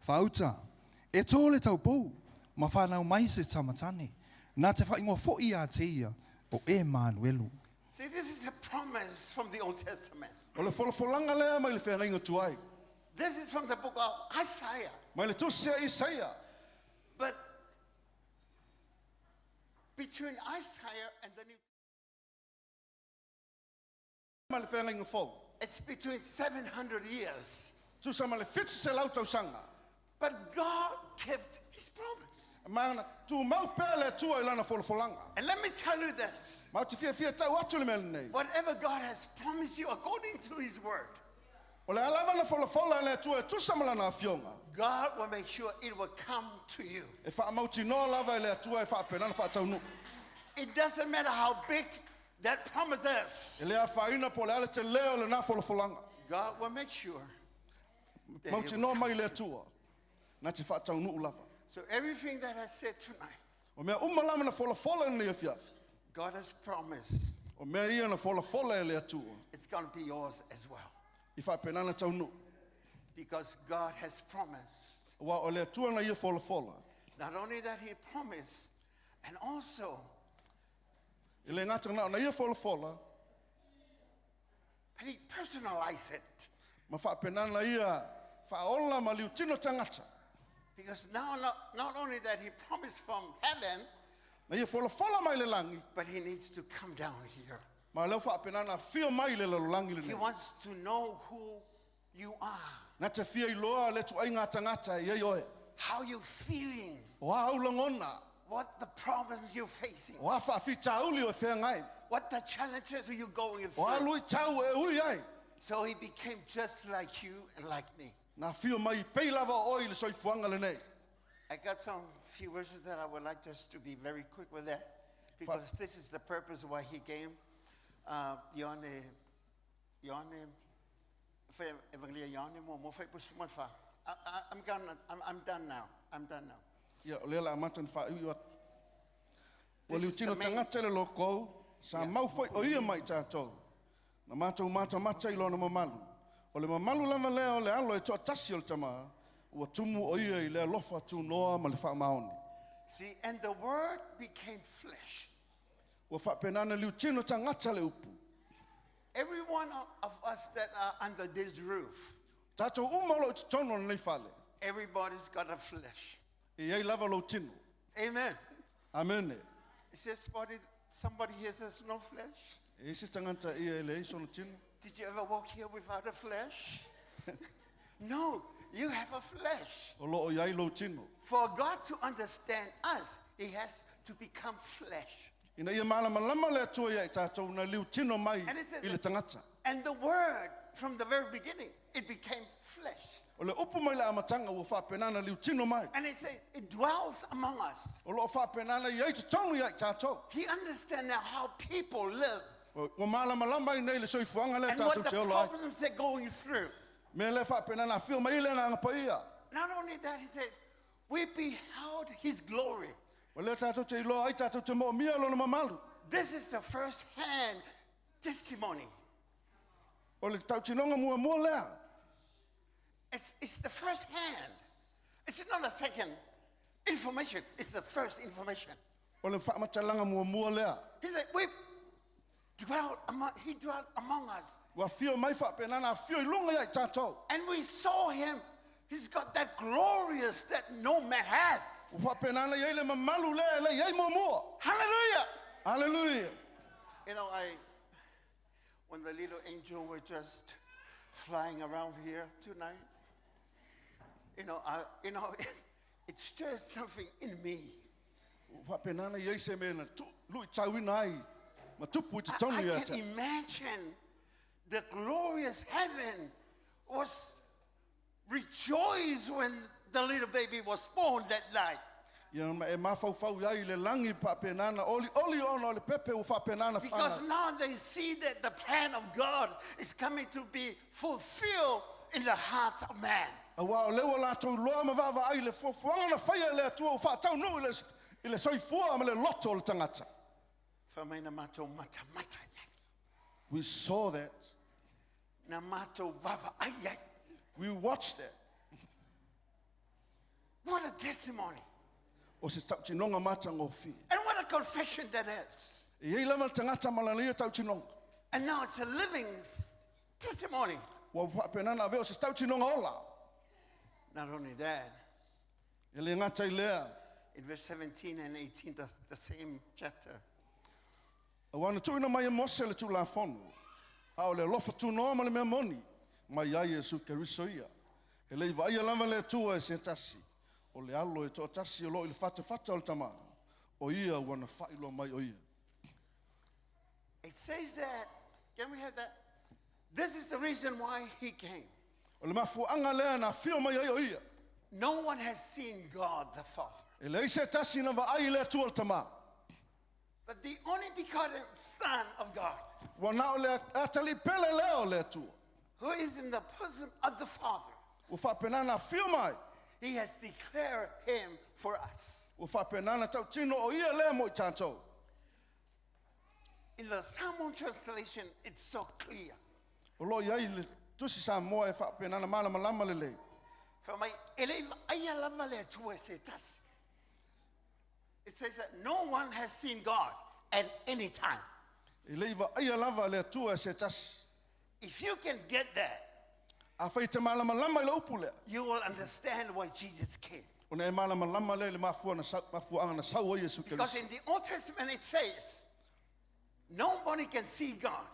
Whauta, e tō le tau pou, ma whanau mai se tamatane. Nā te whaingoa fo'i a te ia, o e Manuelu. See, this is a promise from the Old Testament. O le folanga lea mai le whenga tuai. This is from the book of Isaiah. Mai le tusia Isaia. But between Isaiah and the New Mai le whenga fau. It's between 700 years. Tu sama le fitu se lau tau sanga. But God kept his promise. Mana tu mau pele tu ai lana folfolanga. And let me tell you this. Mau te fia tau atu le mele nei. Whatever God has promised you according to his word, O le alava na folofola le tu e tu sama lana afionga. God will make sure it will come to you. E wha mauti no lava le tu e wha penana wha tau nu. It doesn't matter how big that promise is. E lea whaina po le ale te leo le na folofolanga. God will make sure that Mauti it no will mai come le to you. tua. Na te wha tau nu lava. So everything that I said tonight, O mea umalama na folofola ni e fiaf. God has promised O mea ia na folofola e le tua. it's going to be yours as well. I wha penana tau nu. Because God has promised. Wa o le tua na ia folofola. Not only that he promised, and also, I le ngata na ia folofola. but he personalized it. Ma wha penana ia wha ola ma liu tino tangata. Because now, not only that he promised from heaven, Na ia folofola mai le langi. but he needs to come down here. Ma leo wha penana fio mai le langi le He nei. wants to know who you are. Na te fia I loa le tu ai ngā tangata I ei oe. How you feeling? O a aulangona. What the problems you're facing? O a wha fi tauli o thea ngai. What the challenges are you going O a through? lui tau e ui ai. So he became just like you and like me. Na fio mai pei lava o oi le soifuanga le nei. I got some few verses that I would like us to be very quick with that, because this is the purpose why he came. Yone, Evangelia Yone, mo fai pusuman fa. I'm done now. I'm done now. Ia o lela amatan wha ui o. O This liu is the tino main- tangata le loko. Sa mau foi o ia mai tātou. Na mātou mata I loa na mamalu. O le mamalu lama leo le alo e toa tasi o le tama. Ua tumu o ia I le alofa tu noa ma le wha maoni. See, and the word became flesh. Ua wha penana liu tino tangata le upu. Every one of us that are under this roof, Tātou umalo I te tono na nei whale. everybody's got a flesh. I ei lava lo tino. Amen. Amen. It says, somebody here says no flesh. E se tangata ia e le iso na tino. Did you ever walk here without a flesh? No, you have a flesh. O lo o iai lo tino. For God to understand us, he has to become flesh. Ina ia malama lama le atua ia I tātou na liu tino mai And it says I le tangata. And the word, from the very beginning, it became flesh. O le upu mai le amatanga ua wha penana liu tino mai. And it says, it dwells among us. O lo wha penana iai te tonu ia I tātou. He understands now how people live Ua malama lama I nei le soifuanga le and what tātou the te ola ai. problems they're going through. Me le wha penana a whio mai le nganga pa ia. Not only that, he said, we beheld his glory. O le tātou te iloa ai tātou te mo mia lo na mamalu. This is the first-hand testimony. O le tau tinonga mua lea. It's the first hand. It's not a second information. It's the first information. O le wha matalanga mua lea. He said, he dwelt among us. Ua whio mai wha penana a whio I lunga ia I tātou. And we saw him. He's got that glorious that no man has. Wha penana iai le mamalu lea le iai mua. Hallelujah. Hallelujah. You know, when the little angel were just flying around here tonight, it stirs something in me. Wha penana iai se mena lui tauina ai. Ma tupu I te I tonu ia can te. imagine the glorious heaven was rejoiced when the little baby was born that night. Ia e mawhauwhau iai le langi pa penana. Oli ona o le pepe u wha penana Because whana. now they see that the plan of God is coming to be fulfilled in the heart of man. A wā o lewa lātou loa ma wawa ai le fuanga na whaia le atua u wha tau nu I le soifua ma le loto o le tangata. Whamaina mātou mata mata ia. We saw that. Na mātou wawa ai ai. We watched that. What a testimony. O se tau tinonga mata ngofi. And what a confession that is. I ei lama le tangata malania tau tinonga. And now it's a living testimony. Wa wha penana veo se tau tinonga ola. Not only that, E le ngata I lea. in verse 17 and 18, the same chapter, A wana tuina mai e mose le tu la fonu. A o le lofa tu noa ma le mea moni. Mai ai Yesu Keriso ia. E le iwa ia lava le tua e se tasi. O le alo e to tasi o lo i le fata o le tama. O ia wana whailo mai o ia. It says that, can we have that? This is the reason why he came. O le mafuanga lea na fio mai ai o ia. No one has seen God the Father. E le ise tasi na wa ai le tua le tama. But the only begotten Son of God, Wana o le atali pele leo le tua. who is in the person of the Father, O whapenana fio mai. he has declared him for us. O whapenana tau tino o ia lea mo I tātou. In the Salmon translation, it's so clear. O lo iai le tusi sa moa e whapenana malama lama le lei. For my it says that no one has seen God at any time. I leiva aia lava le tua se tasi. If you can get that, A whai te malama lama I le upu lea. you will understand why Jesus came. O ne malama lama le mafuanga na sau o Yesu Because Keriso. in the Old Testament it says, nobody can see God.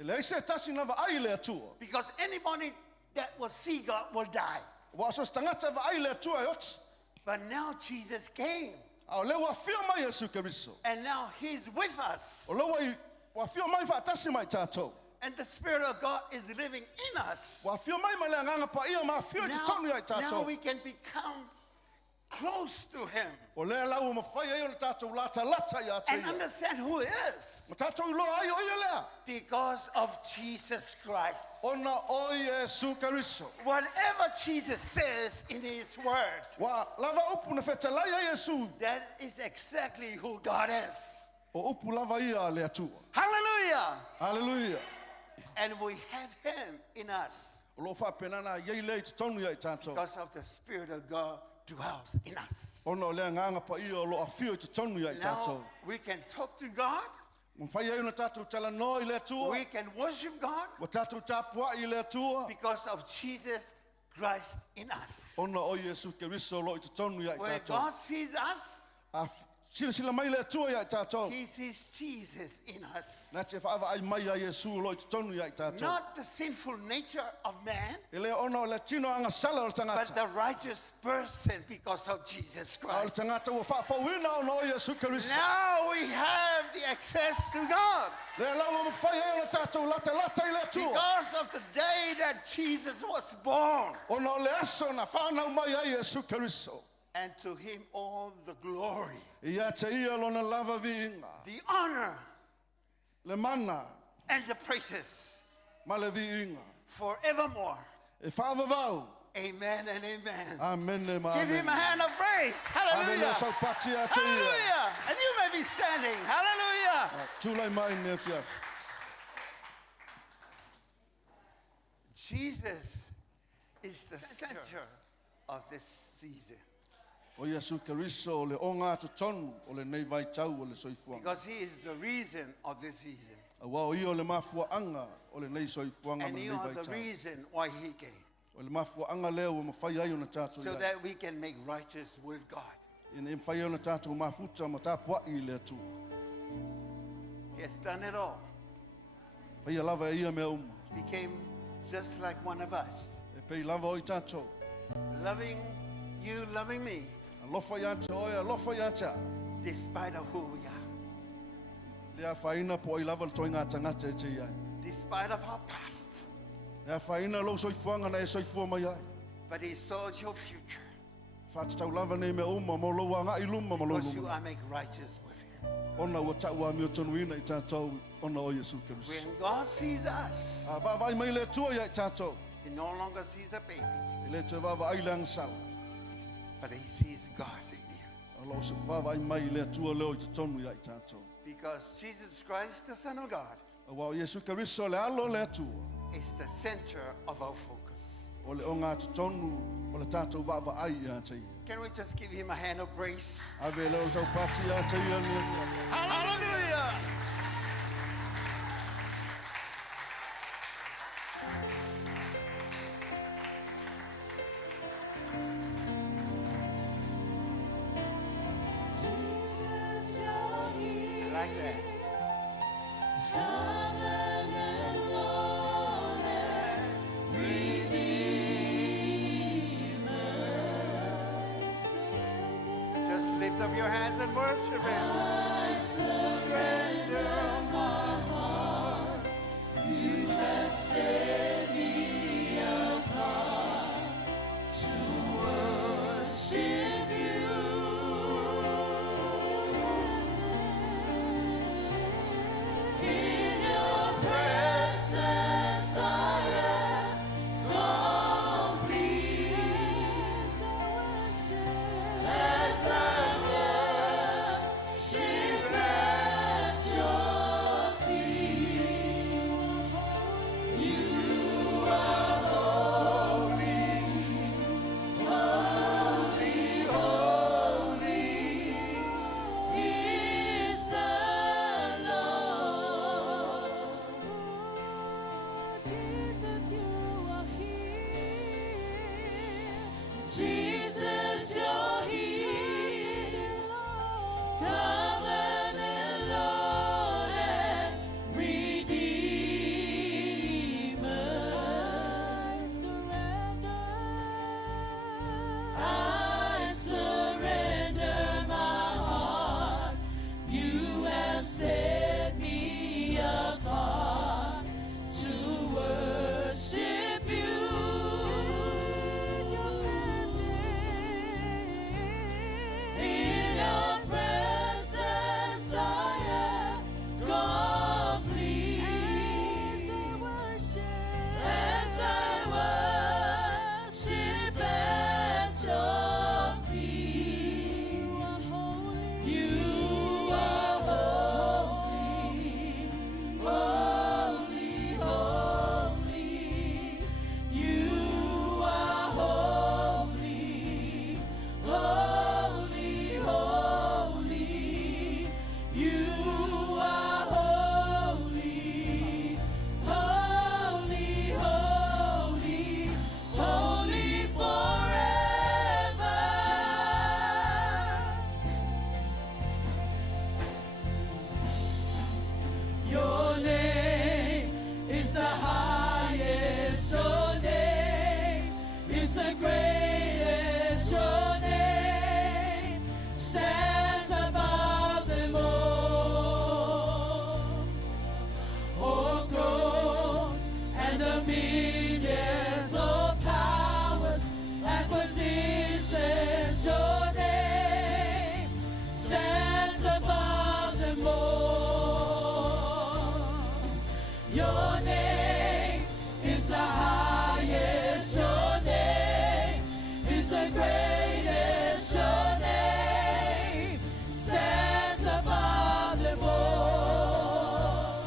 I le ise tasi na wa ai le tua. Because anybody that will see God will die. Wa aso stangata wa ai le tua e oti. But now Jesus came. A o le wa fio mai Yesu Keriso. And now he's with us. O le wa fio mai wha tasi mai tātou. And the Spirit of God is living in us. Wa fio mai le nganga pa ia ma fio te tonu ai Now tātou. we can become close to him O le lau ma whai ai o le tātou lata ia te and ia. understand who he is. Ma tātou I loa ai o ia lea. Because of Jesus Christ. Ona o Yesu Keriso. Whatever Jesus says in his word, Wa lava upu na whetalai ai Yesu. that is exactly who God is. O upu lava ia le atua. Hallelujah. Hallelujah. And we have him in us O lo whapenana iei le te tonu ai tātou. because of the Spirit of God dwells in us. Ona o lea nganga pa ia o lo a fio te tonu ai Now tātou. we can talk to God. Mo whai ai una tātou tala no I le atua. We can worship God Wa tātou tāpua I le atua. because of Jesus Christ in us. Ona o Yesu Keriso lo I te tonu ai When tātou. God sees us, Sila mai le atua ai tātou. he sees Jesus in us. Nā te whaava ai mai ai Yesu lo I te tonu ai tātou. Not the sinful nature of man, E le ona o le tino anga sala o le but tangata. the righteous person because of Jesus A o le Christ. tangata ua whaafauina ona o Yesu Keriso. Now we have the access to God Le lau o mawhai ai o le tātou lata I le atua. because of the day that Jesus was born. Ona o le aso na whanau mai ai Yesu Keriso. And to him all the glory, Ia te ia lona lava viinga. the honor, Le mana and the praises ma le viinga. forevermore. E whaavavau. Amen and amen. Amen le ma Give him a hand of praise. Amen le Hallelujah. sau pati a te ia. Hallelujah. And you may be standing. Hallelujah. Tūlai mai ne fia. Jesus is the center of this season O Yesu Keriso o le onga te tonu o le nei vai tau o le soifuanga. because he is the reason of this season. A wao ia o le mafua anga o le nei soifuanga ma And le you nei are vai the tau. reason why he came. O le mafua anga leo o mawhai ai o na tātou So ia. that we can make righteous with God. Ina e mawhai ai o na tātou mafuta ma tāpua I le atu. He has done it all. Pai a lava e ia mea uma. Became just like one of us. E pei lava o I tātou. Loving you, loving me, Alofa ia te oe, alofa ia te a. despite of who we are. Lea whaina po I lava le toi ngā tangata e te iai. Despite of our past. Lea whaina lo soifuanga na e soifua mai ai. But he saws your future. Whātatau lava nei mea uma, mo lo wanga I luma, mo lo Because you luma. are made righteous with him. Ona ua tau a mio tonuina I tātou, ona o Yesu Keriso. When God sees us, A vavai mai le tua ia I tātou. he no longer sees a baby, I le te vava ai le angsala. but he sees God in you. Alo se vavai mai le tua leo I te tonu ia I tātou. Because Jesus Christ, the Son of God, A wao Yesu Keriso le alo le atua. is the center of our focus. O le o ngā te tonu, o le tātou vava ai ia te ia. Can we just give him a hand of praise? Ave leo sau pati ia te ia ni. Hallelujah! I like that. Lift up your hands and worship Him. I surrender my heart. You have set me apart to worship you. In your presence I am complete. As I worship at your feet, you are holy, holy, holy is the Lord. Jesus, you're here. Covenant Lord and Redeemer. I surrender my heart. You have set me apart to worship you. In your presence I am complete. As I worship at your feet, you are holy, holy, holy. You are holy, holy, holy. You are holy, holy, holy, holy forever. Your name is the highest. Your name is the greatest. Your name stands above them all thrones and dominions, all powers and positions. Your name stands above them all. Your name is the highest. Your name is the greatest. Your name stands above them all.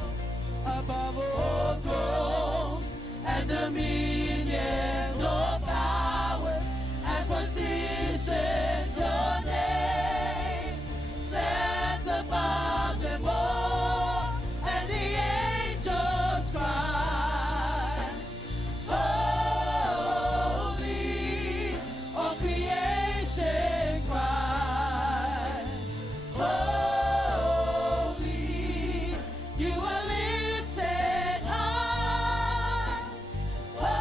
Above all thrones and dominions, all powers and positions. Your name stands above them all. And the angels cry, holy, all creation cry, holy, you are lifted high, holy,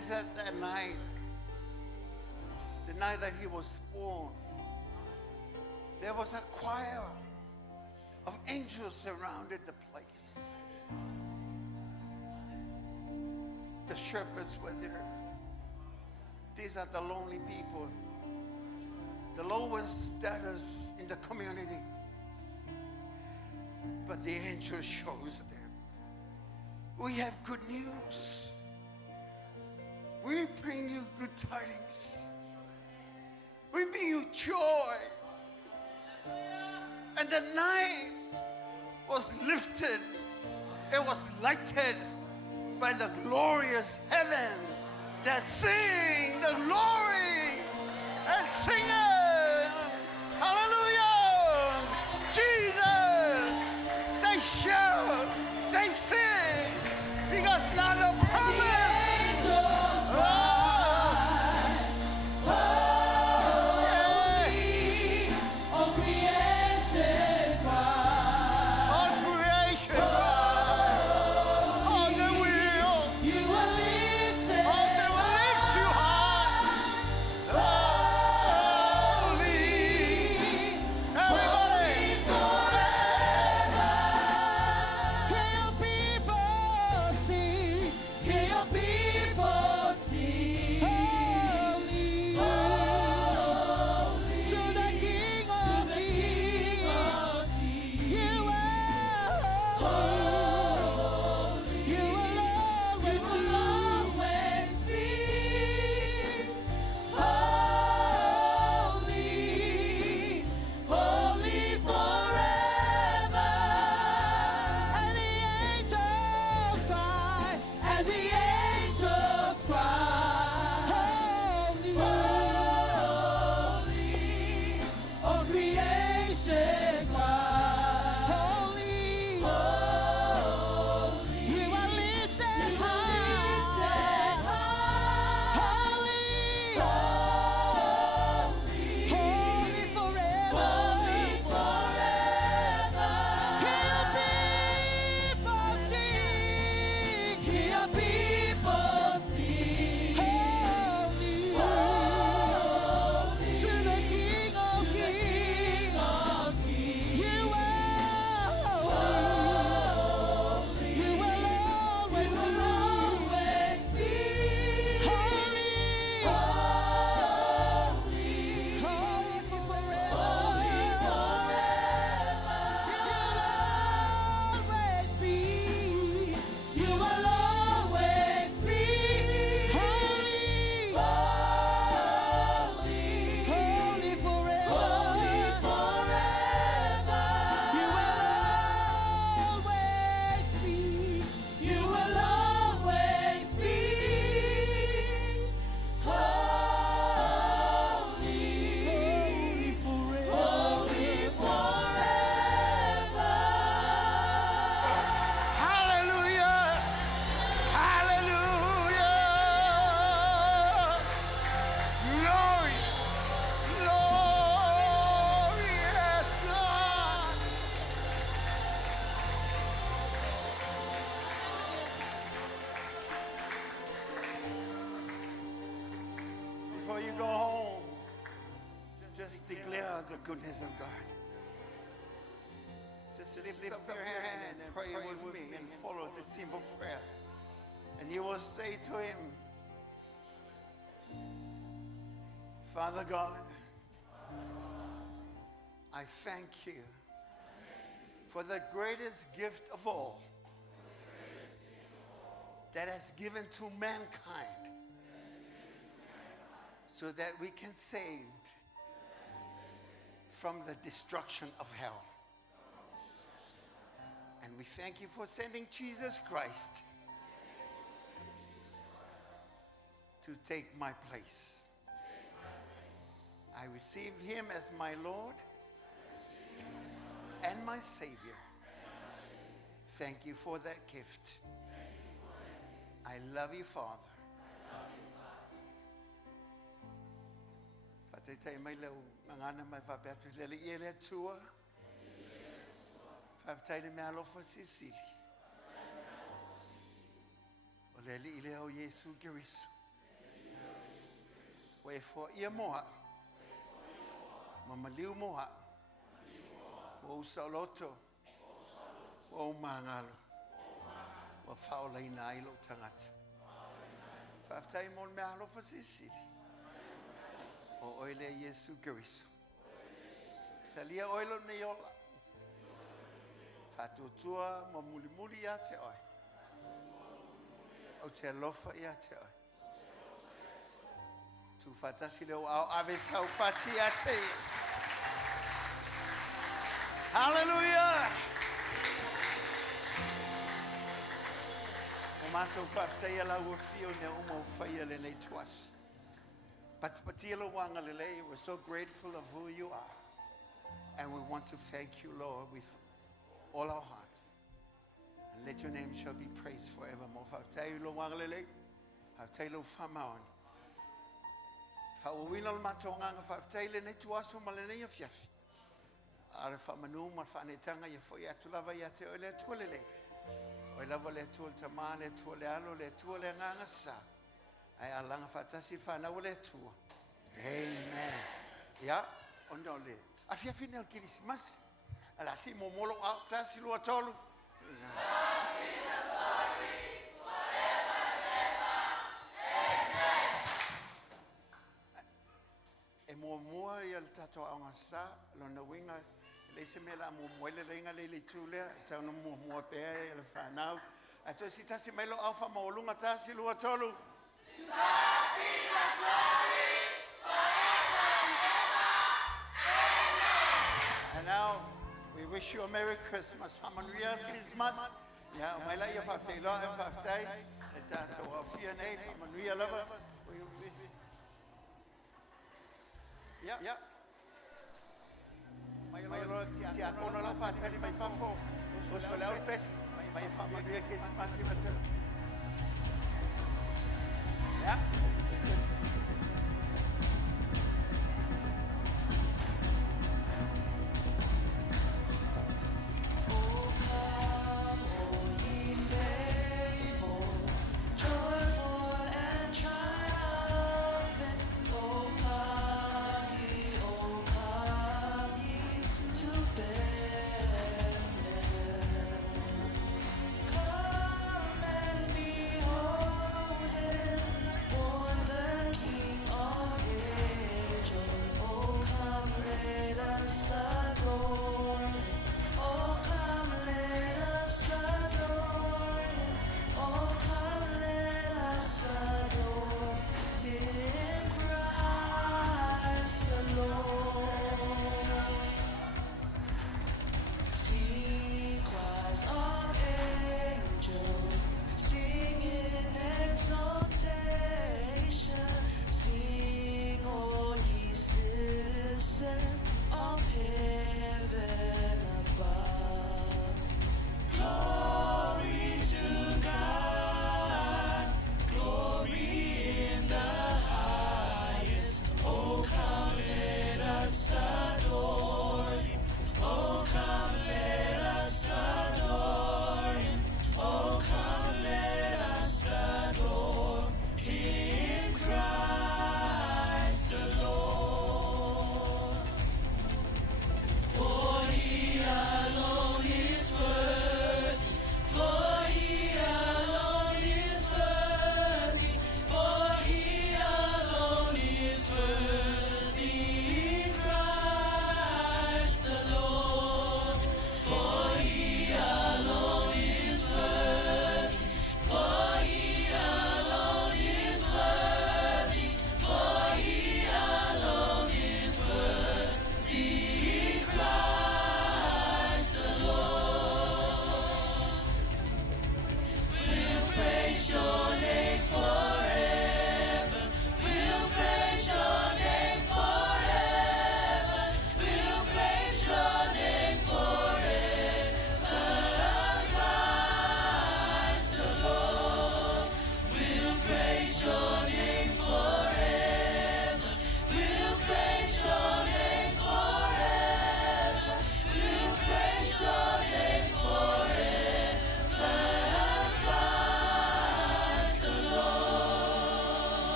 says that night, the night that he was born, there was a choir of angels surrounded the place. The shepherds were there. These are the lonely people, the lowest status in the community. But the angel shows them, we have good news. We bring you good tidings. We bring you joy. And the night was lifted. It was lighted by the glorious heaven that sing the glory and sing it. Hallelujah. Jesus. They shout. They sing. Because now the promise. Before you go home, just declare the goodness of God. Just lift up your hand and pray with me and follow the simple prayer. And you will say to him, Father God, I thank you for the greatest gift of all that has given to mankind so that we can save from the destruction of hell. And we thank you for sending Jesus Christ to take my place. I receive him as my Lord and my Savior. Thank you for that gift. I love you, Father. Fatay may lau ngana mai fapetu le ile tua. Fatay me alo for Sicily. Ole ile o Yesu Kristo. Wa e fo ia moha. Ma maliu moha. Wa usa loto. Wa umangalo. Wa faula ina ilo tangata. Whaftai mon me alo fasisiri. O oile Yesu Kiriso. Talia oilo ne yola. Fatutua mo muli ya te oi. O te alofa ya te oi. Tu fatasi leo au ave sau pati ya te. Hallelujah. O mato whaftai ala ua fio ne umo whaia le nei tuas. Patipatila wanga lele, we're so grateful of who you are. And we want to thank you, Lord, with all our hearts. And let your name shall be praised forevermore. Whaftailo wanga lele, whaftailo whamaon. Whawawina matonganga whaftaile ne tuaso malene ya fiafi. Ara whamanu ma whanetanga ya fo ya tulava ya te oile tuolele. Oilava le tuol tama, le tuole alo, le tuole nganga sa. Ai alanga fatasi fana wale tua. Amen. Ya, ondole. Afia fina Christmas. Ala si momolo alta si lua tolu. E mua ia le tato au ngasa lo na winga le se mela mo moele le nga le tule ta no mua pe le fanau. Ato si tasi melo alfa mo lunga tasi lua tolu. And now we wish you a Merry Christmas. From a real Christmas. Yeah, my life if I fail out if I've died. It's a fear name from a real lover. Yeah. My Lord, Tia, on la fa tell my fafo. So la best. My family Christmas. Yeah. It's good. Come and behold him, born the King.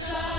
time.